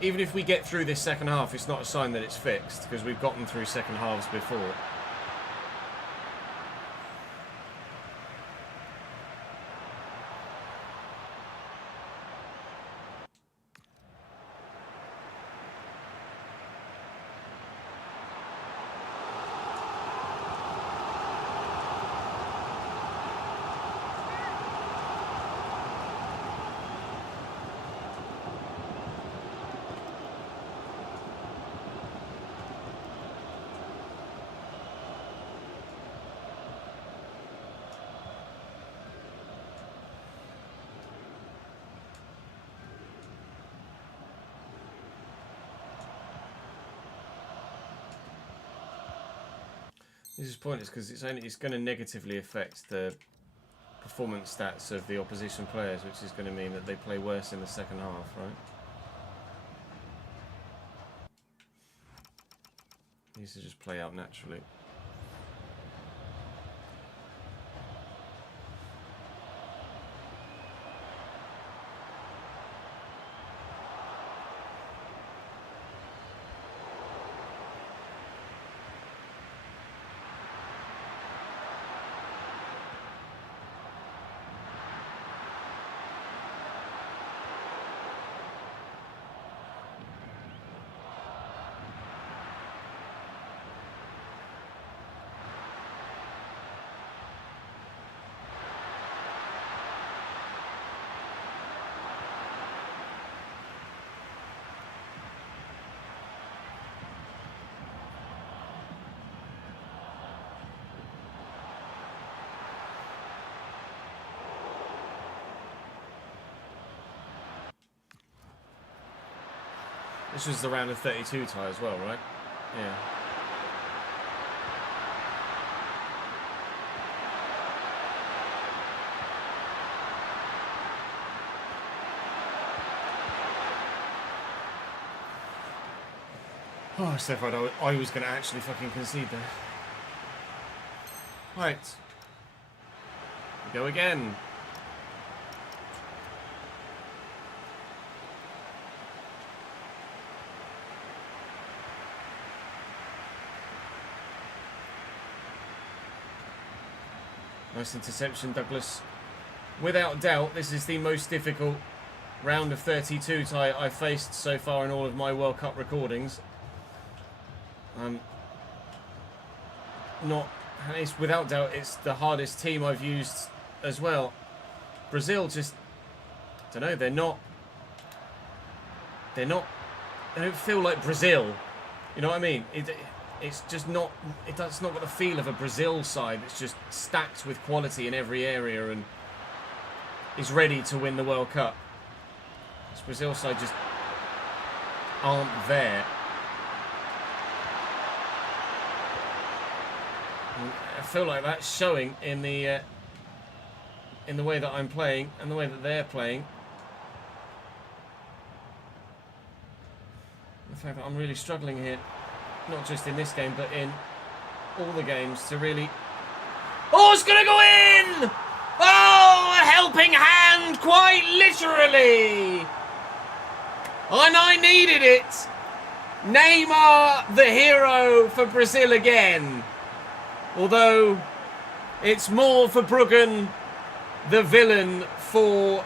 Even if we get through this second half, it's not a sign that it's fixed, because we've gotten through second halves before. This is pointless because it's going to negatively affect the performance stats of the opposition players, which is going to mean that they play worse in the second half, right? Needs to just play out naturally. This was the round of 32 tie as well, right? Yeah. Oh, Stefan, I was going to actually fucking concede there. Right. We go again. Nice interception, Douglas. Without doubt, this is the most difficult round of 32 tie I've faced so far in all of my World Cup recordings. It's without doubt, it's the hardest team I've used as well. Brazil just, I don't know, they don't feel like Brazil. You know what I mean? It's just not, it's not got the feel of a Brazil side. It's just stacked with quality in every area and is ready to win the World Cup. This Brazil side just aren't there. I feel like that's showing in the way that I'm playing and the way that they're playing. The fact that I'm really struggling here, not just in this game, but in all the games to really... Oh, it's going to go in! Oh, a helping hand, quite literally! And I needed it! Neymar, the hero for Brazil again. Although, it's more for Bruggen, the villain for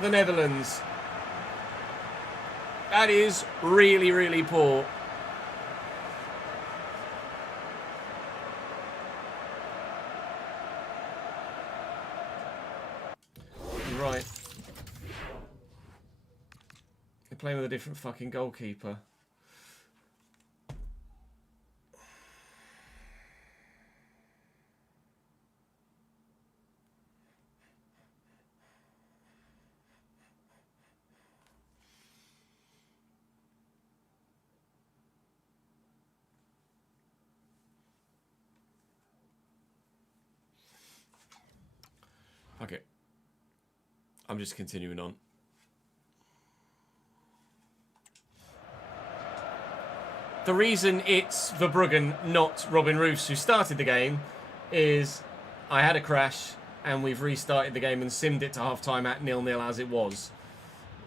the Netherlands. That is really, really poor. Right. They're playing with a different fucking goalkeeper. Okay. I'm just continuing on. The reason it's Verbruggen, not Robin Roofs, who started the game, is I had a crash and we've restarted the game and simmed it to half-time at 0-0 as it was.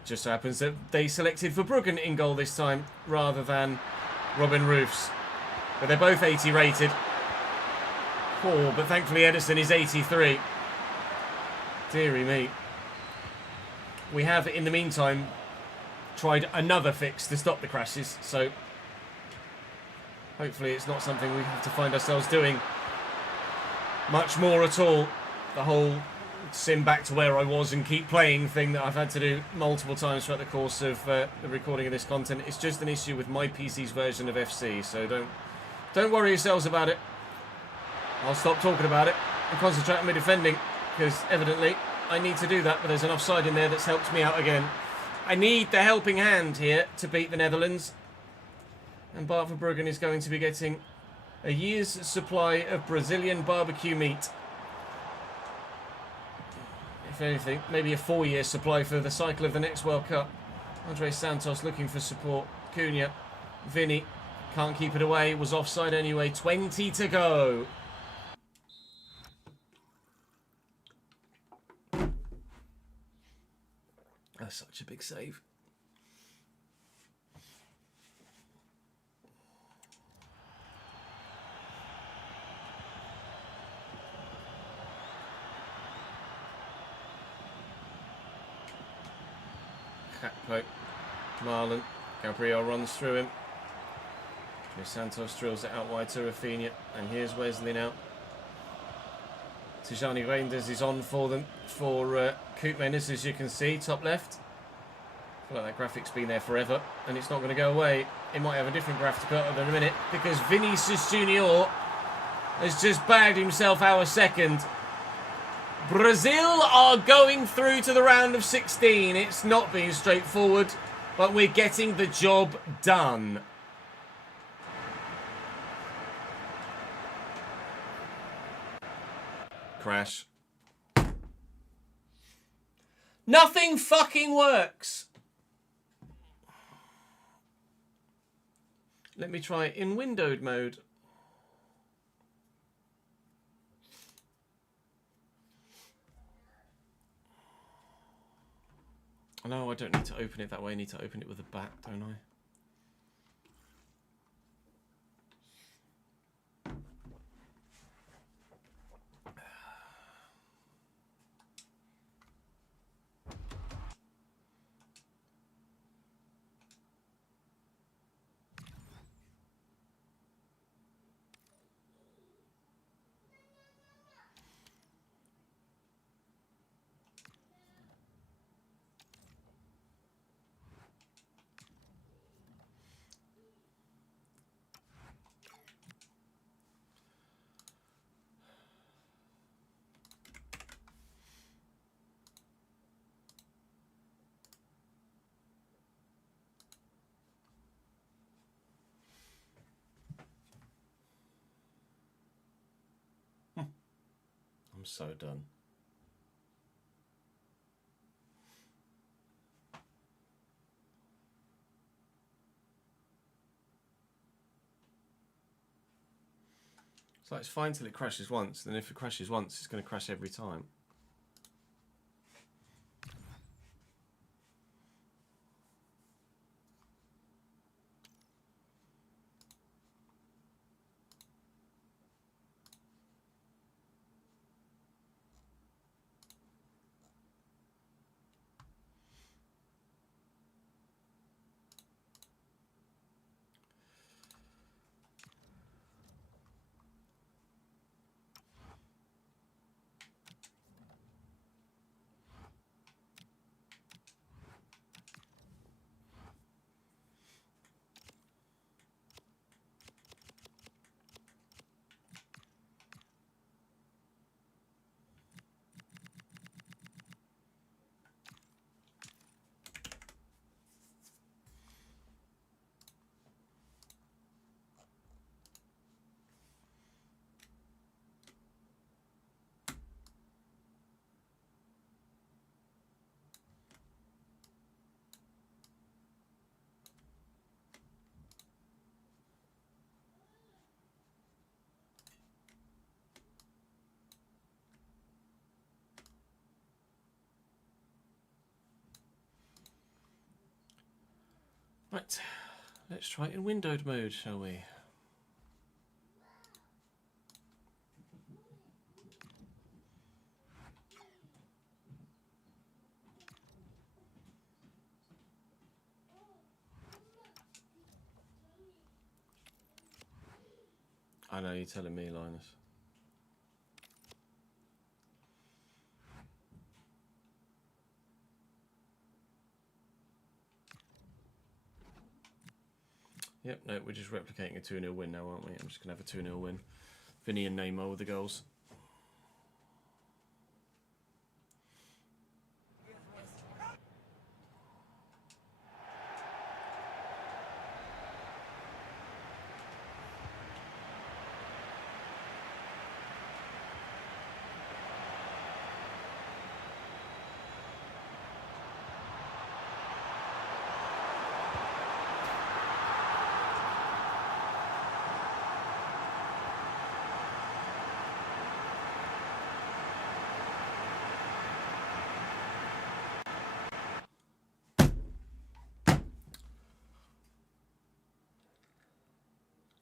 Just so happens that they selected Verbruggen in goal this time rather than Robin Roofs. But they're both 80 rated. Oh, but thankfully Edison is 83. Deary me. We have, in the meantime, tried another fix to stop the crashes, so hopefully it's not something we have to find ourselves doing much more at all. The whole sim back to where I was and keep playing thing that I've had to do multiple times throughout the course of the recording of this content. It's just an issue with my PC's version of FC, so don't worry yourselves about it. I'll stop talking about it and concentrate on my defending, because evidently I need to do that, but there's an offside in there that's helped me out again. I need the helping hand here to beat the Netherlands. And Bart Verbruggen is going to be getting a year's supply of Brazilian barbecue meat. If anything, maybe a 4-year supply for the cycle of the next World Cup. Andre Santos looking for support. Cunha, Vinny, can't keep it away, was offside anyway. 20 to go. That's such a big save. Gakpo, Marlon, Gabriel runs through him. Santos drills it out wide to Rafinha, and here's Wesley now. Tijani Reinders is on for them, for Koopmeiners, as you can see, top left. I feel like that graphic's been there forever, and it's not going to go away. It might have a different graphic in a minute, because Vinicius Junior has just bagged himself our second. Brazil are going through to the round of 16. It's not been straightforward. But we're getting the job done. Crash. Nothing fucking works. Let me try it in windowed mode. No, I don't need to open it that way. I need to open it with a bat, don't I? I'm so done. It's like it's fine till it crashes once, then if it crashes once, it's going to crash every time. Right, let's try it in windowed mode, shall we? I know, you're telling me, Linus. Yep, no, we're just replicating a 2-0 win now, aren't we? I'm just going to have a 2-0 win. Vinny and Neymar with the goals.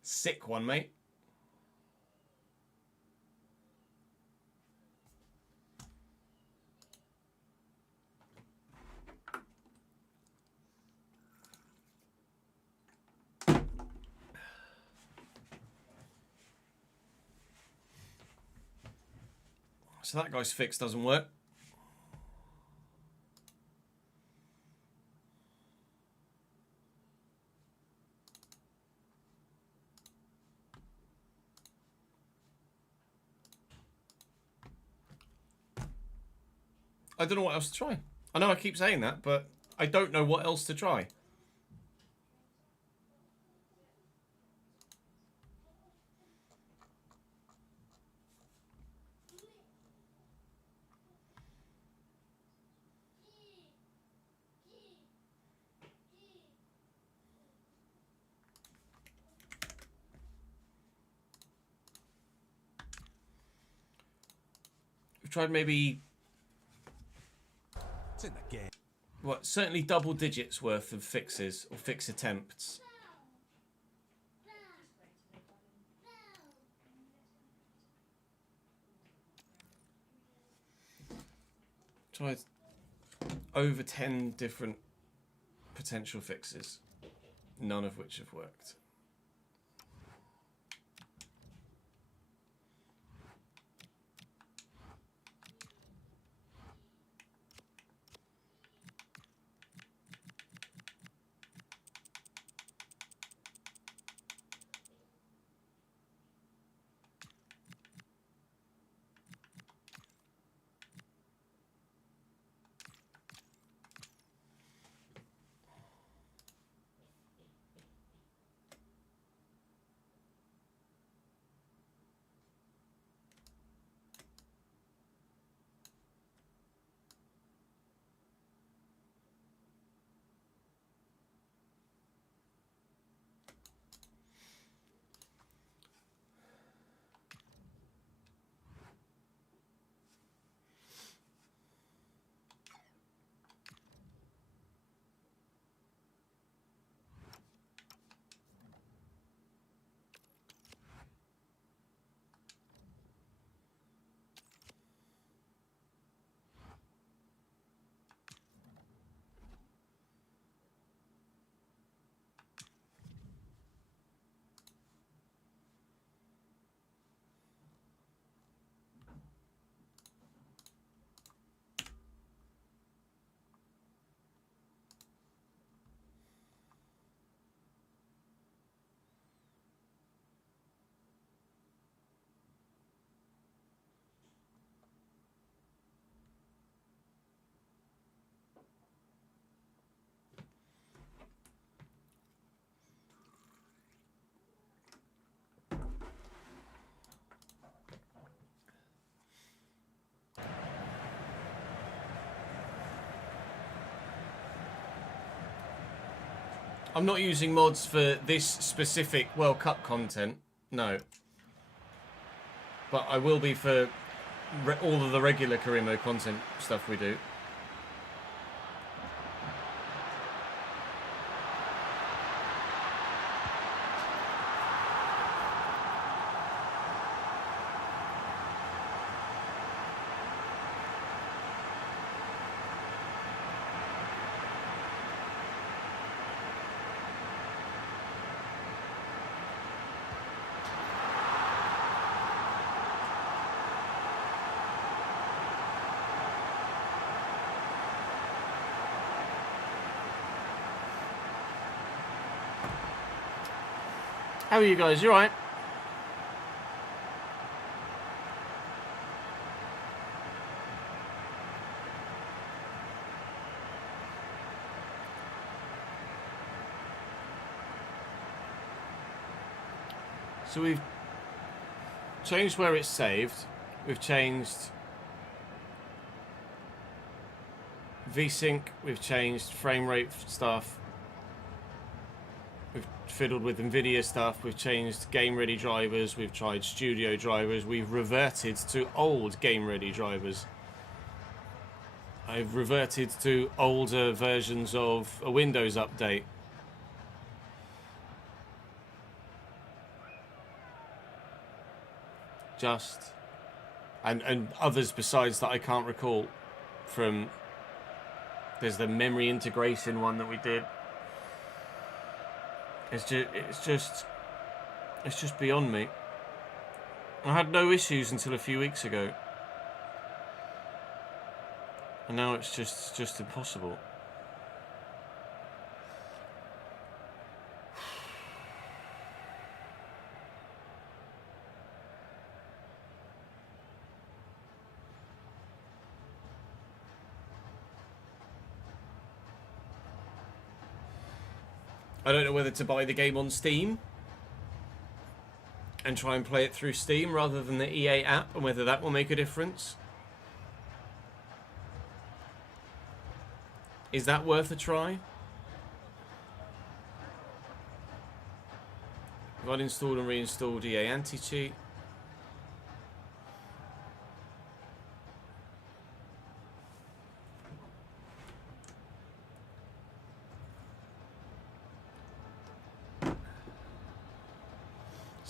Sick one, mate. So that guy's fix doesn't work. I don't know what else to try. I know I keep saying that, but I don't know what else to try. tried maybe It's in the game. what, certainly double digits worth of fixes or fix attempts. Tried over 10 different potential fixes, none of which have worked. I'm not using mods for this specific World Cup content, no. But I will be for all of the regular Career Mode content stuff we do. How are you guys? You alright? So we've changed where it's saved. We've changed VSync. We've changed frame rate stuff. We've fiddled with NVIDIA stuff. We've changed game-ready drivers. We've tried studio drivers. We've reverted to old game-ready drivers. I've reverted to older versions of a Windows update. And others besides that I can't recall from. There's the memory integration one that we did. It's just beyond me. I had no issues until a few weeks ago, and now it's just impossible. I don't know whether to buy the game on Steam and try and play it through Steam rather than the EA app, and whether that will make a difference. Is that worth a try? I've uninstalled and reinstalled EA anti-cheat.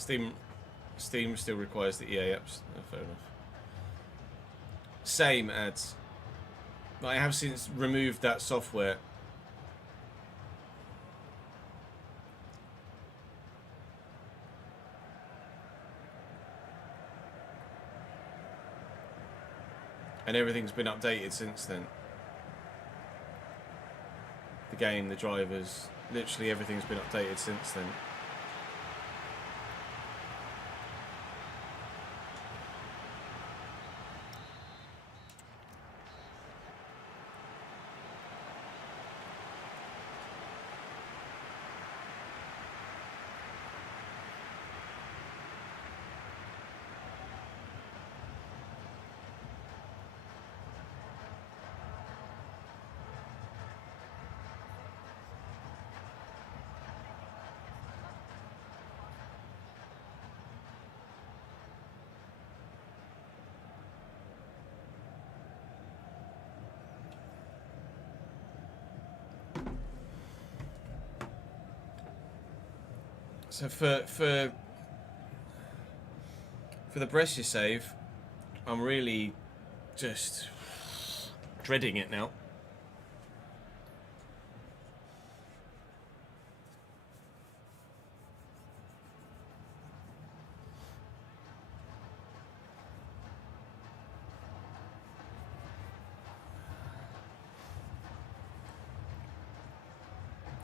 Steam still requires the EA apps. Oh, fair enough. Same ads. I have since removed that software. And everything's been updated since then. The game, the drivers, literally everything's been updated since then. So for the Brescia save, I'm really just dreading it now.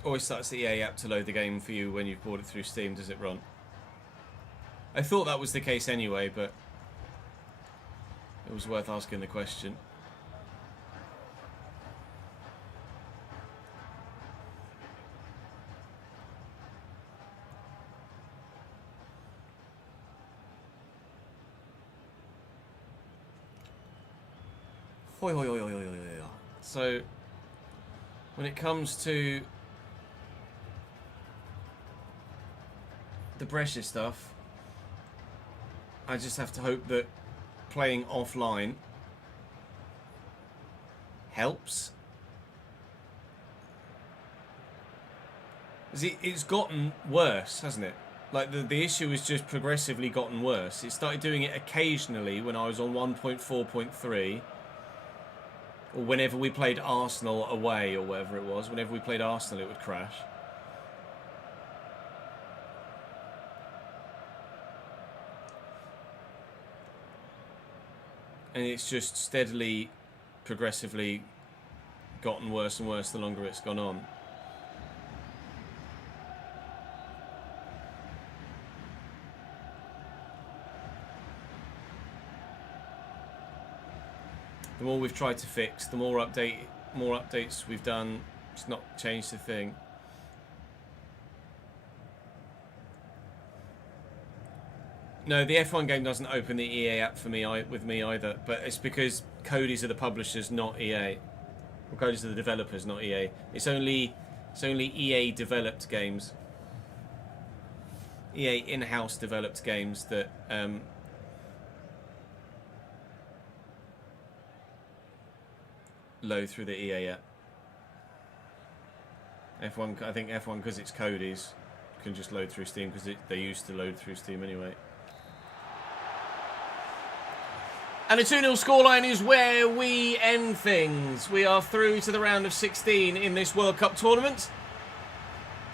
Always starts the EA app to load the game for you when you've bought it through Steam. Does it run? I thought that was the case anyway, but it was worth asking the question. Hoi, hoi, hoi, hoi, hoi, hoi. So, when it comes to the Brescia stuff, I just have to hope that playing offline helps. It's gotten worse, hasn't it? Like, the issue has just progressively gotten worse. It started doing it occasionally when I was on 1.4.3. Or whenever we played Arsenal away, or whatever it was. Whenever we played Arsenal, it would crash. And it's just steadily, progressively gotten worse and worse the longer it's gone on. The more we've tried to fix, the more updates we've done. It's not changed a thing. No, the F1 game doesn't open the EA app for me with me either, but it's because Cody's are the publishers, not EA. Or Cody's are the developers, not EA. It's only EA developed games. EA in-house developed games that load through the EA app. F1, I think F1, because it's Cody's, can just load through Steam because they used to load through Steam anyway. And a 2-0 scoreline is where we end things. We are through to the round of 16 in this World Cup tournament.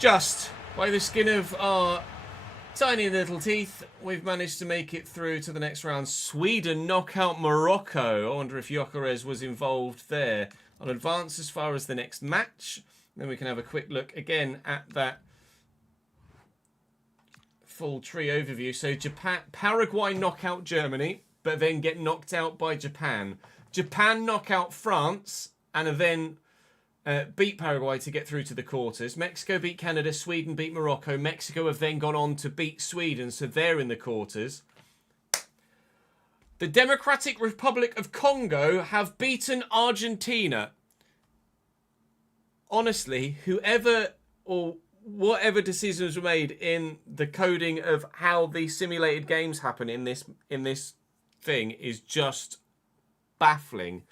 Just by the skin of our tiny little teeth, we've managed to make it through to the next round. Sweden knock out Morocco. I wonder if Gyökeres was involved there. I'll advance as far as the next match. Then we can have a quick look again at that full tree overview. So Paraguay knock out Germany, but then get knocked out by Japan. Japan knock out France, and then beat Paraguay to get through to the quarters. Mexico beat Canada, Sweden beat Morocco. Mexico have then gone on to beat Sweden, so they're in the quarters. The Democratic Republic of Congo have beaten Argentina. Honestly, whoever or whatever decisions were made in the coding of how these simulated games happen in this thing is just baffling.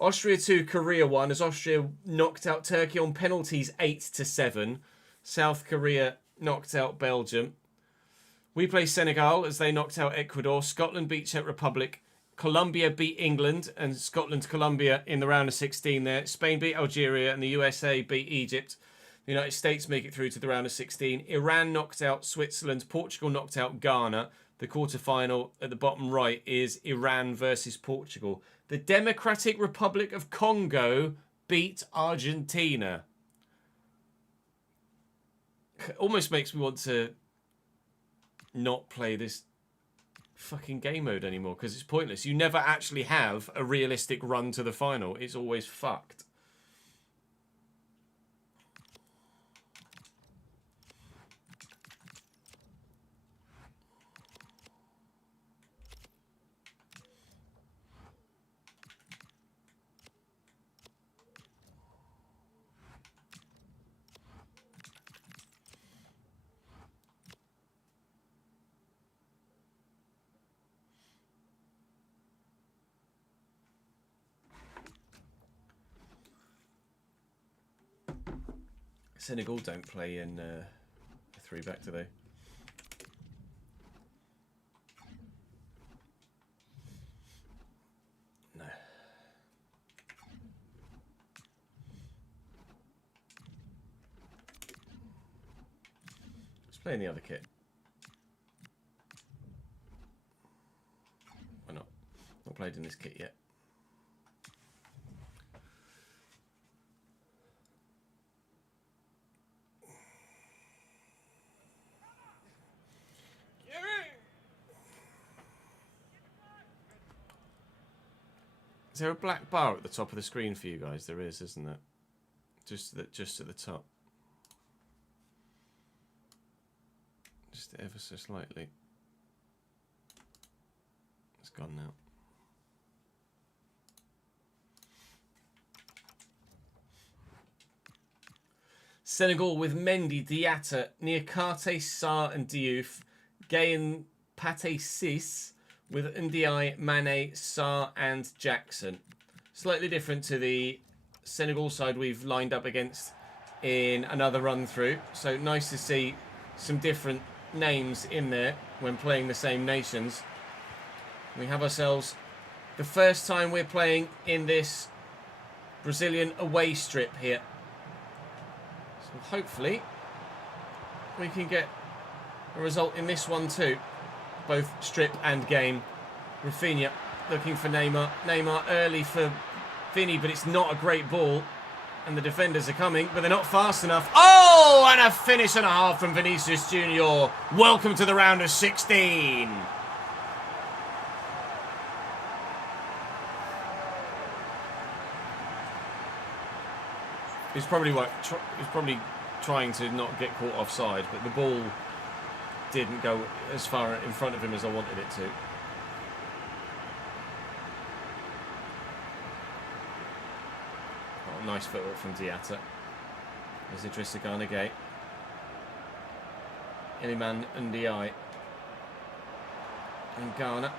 Austria 2, Korea 1, as Austria knocked out Turkey on penalties 8-7. South Korea knocked out Belgium. We play Senegal as they knocked out Ecuador. Scotland beat Czech Republic. Colombia beat England and Scotland-Colombia in the round of 16 there. Spain beat Algeria and the USA beat Egypt. The United States make it through to the round of 16. Iran knocked out Switzerland. Portugal knocked out Ghana. The quarterfinal at the bottom right is Iran versus Portugal. The Democratic Republic of Congo beat Argentina. Almost makes me want to not play this fucking game mode anymore because it's pointless. You never actually have a realistic run to the final. It's always fucked. Senegal don't play in a 3-back, do they? No. Let's play in the other kit. Why not? Not played in this kit yet. Is there a black bar at the top of the screen for you guys? There is, isn't there? Just at the top. Just ever so slightly. It's gone now. Senegal with Mendy, Diatta, Niakate, Sarr and Diouf. Gay and Pate Sis with Ndiaye, Mane, Sarr and Jackson. Slightly different to the Senegal side we've lined up against in another run through. So nice to see some different names in there when playing the same nations. We have ourselves the first time we're playing in this Brazilian away strip here. So hopefully we can get a result in this one too. Both strip and game. Rafinha looking for Neymar. Neymar early for Vinny, but it's not a great ball. And the defenders are coming, but they're not fast enough. Oh, and a finish and a half from Vinicius Junior. Welcome to the round of 16. He's probably trying to not get caught offside, but the ball didn't go as far in front of him as I wanted it to. Oh, nice footwork from Diatta. There's Idrissa Gana Gueye. Iliman Ndiaye. And Ghana.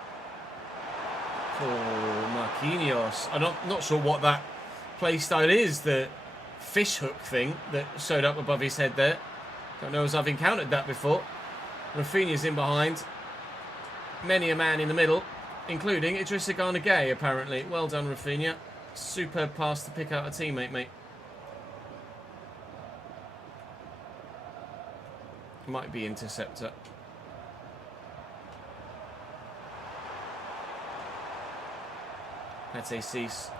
Oh, Marquinhos. I'm not sure what that play style is. The fish hook thing that showed up above his head there. Don't know as I've encountered that before. Rafinha's in behind. Many a man in the middle, including Idrissa Gana Gueye, apparently. Well done, Rafinha. Superb pass to pick out a teammate, mate. Might be interceptor. Pate Sis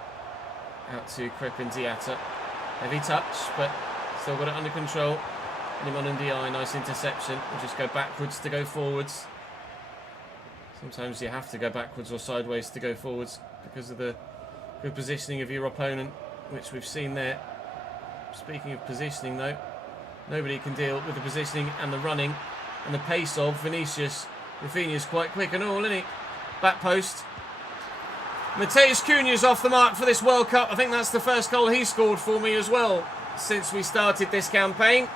out to Crepin Diatta. Heavy touch, but still got it under control. Iliman Ndiaye, nice interception. We'll just go backwards to go forwards. Sometimes you have to go backwards or sideways to go forwards because of the good positioning of your opponent, which we've seen there. Speaking of positioning, though, nobody can deal with the positioning and the running and the pace of Vinicius. Rafinha's quite quick and all, isn't he? Back post. Mateus Cunha's off the mark for this World Cup. I think that's the first goal he scored for me as well since we started this campaign.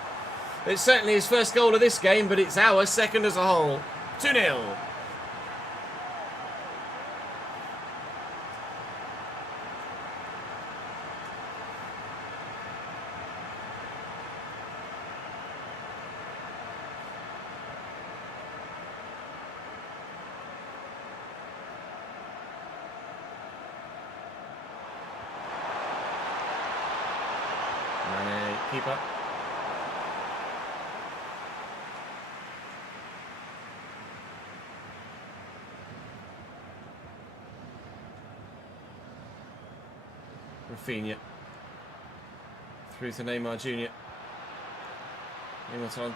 It's certainly his first goal of this game, but it's our second as a whole. 2-0. Keep up. Rafinha. Through to Neymar Jr. Neymar time.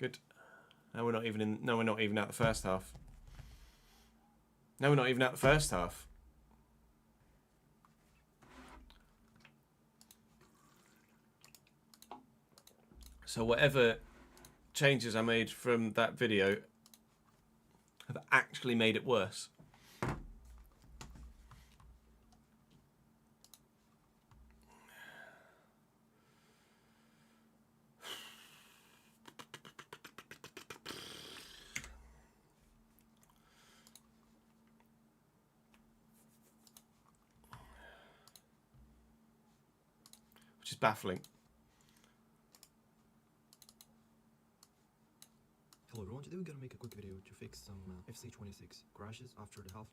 Good. No, we're not even in. No, we're not even out the first half. No, we're not even out the first half. So whatever changes I made from that video have actually made it worse. Which is baffling. Hello everyone, today we're gonna make a quick video to fix some FC26 crashes after the half.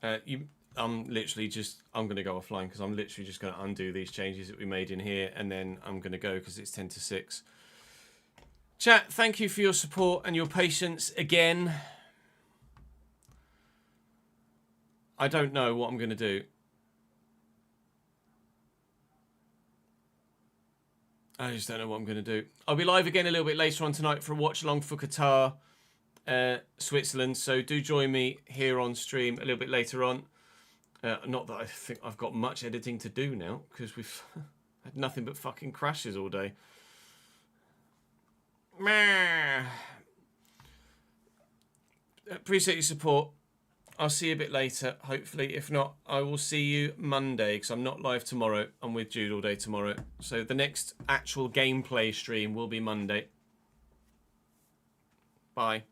I'm going to go offline because I'm literally just going to undo these changes that we made in here, and then I'm going to go because it's 10 to 6. Chat, thank you for your support and your patience again. I don't know what I'm going to do. I just don't know what I'm going to do. I'll be live again a little bit later on tonight for a watch along for Qatar, Switzerland. So do join me here on stream a little bit later on. Not that I think I've got much editing to do now because we've had nothing but fucking crashes all day. Appreciate your support. I'll see you a bit later, hopefully. If not, I will see you Monday because I'm not live tomorrow. I'm with Jude all day tomorrow. So the next actual gameplay stream will be Monday. Bye.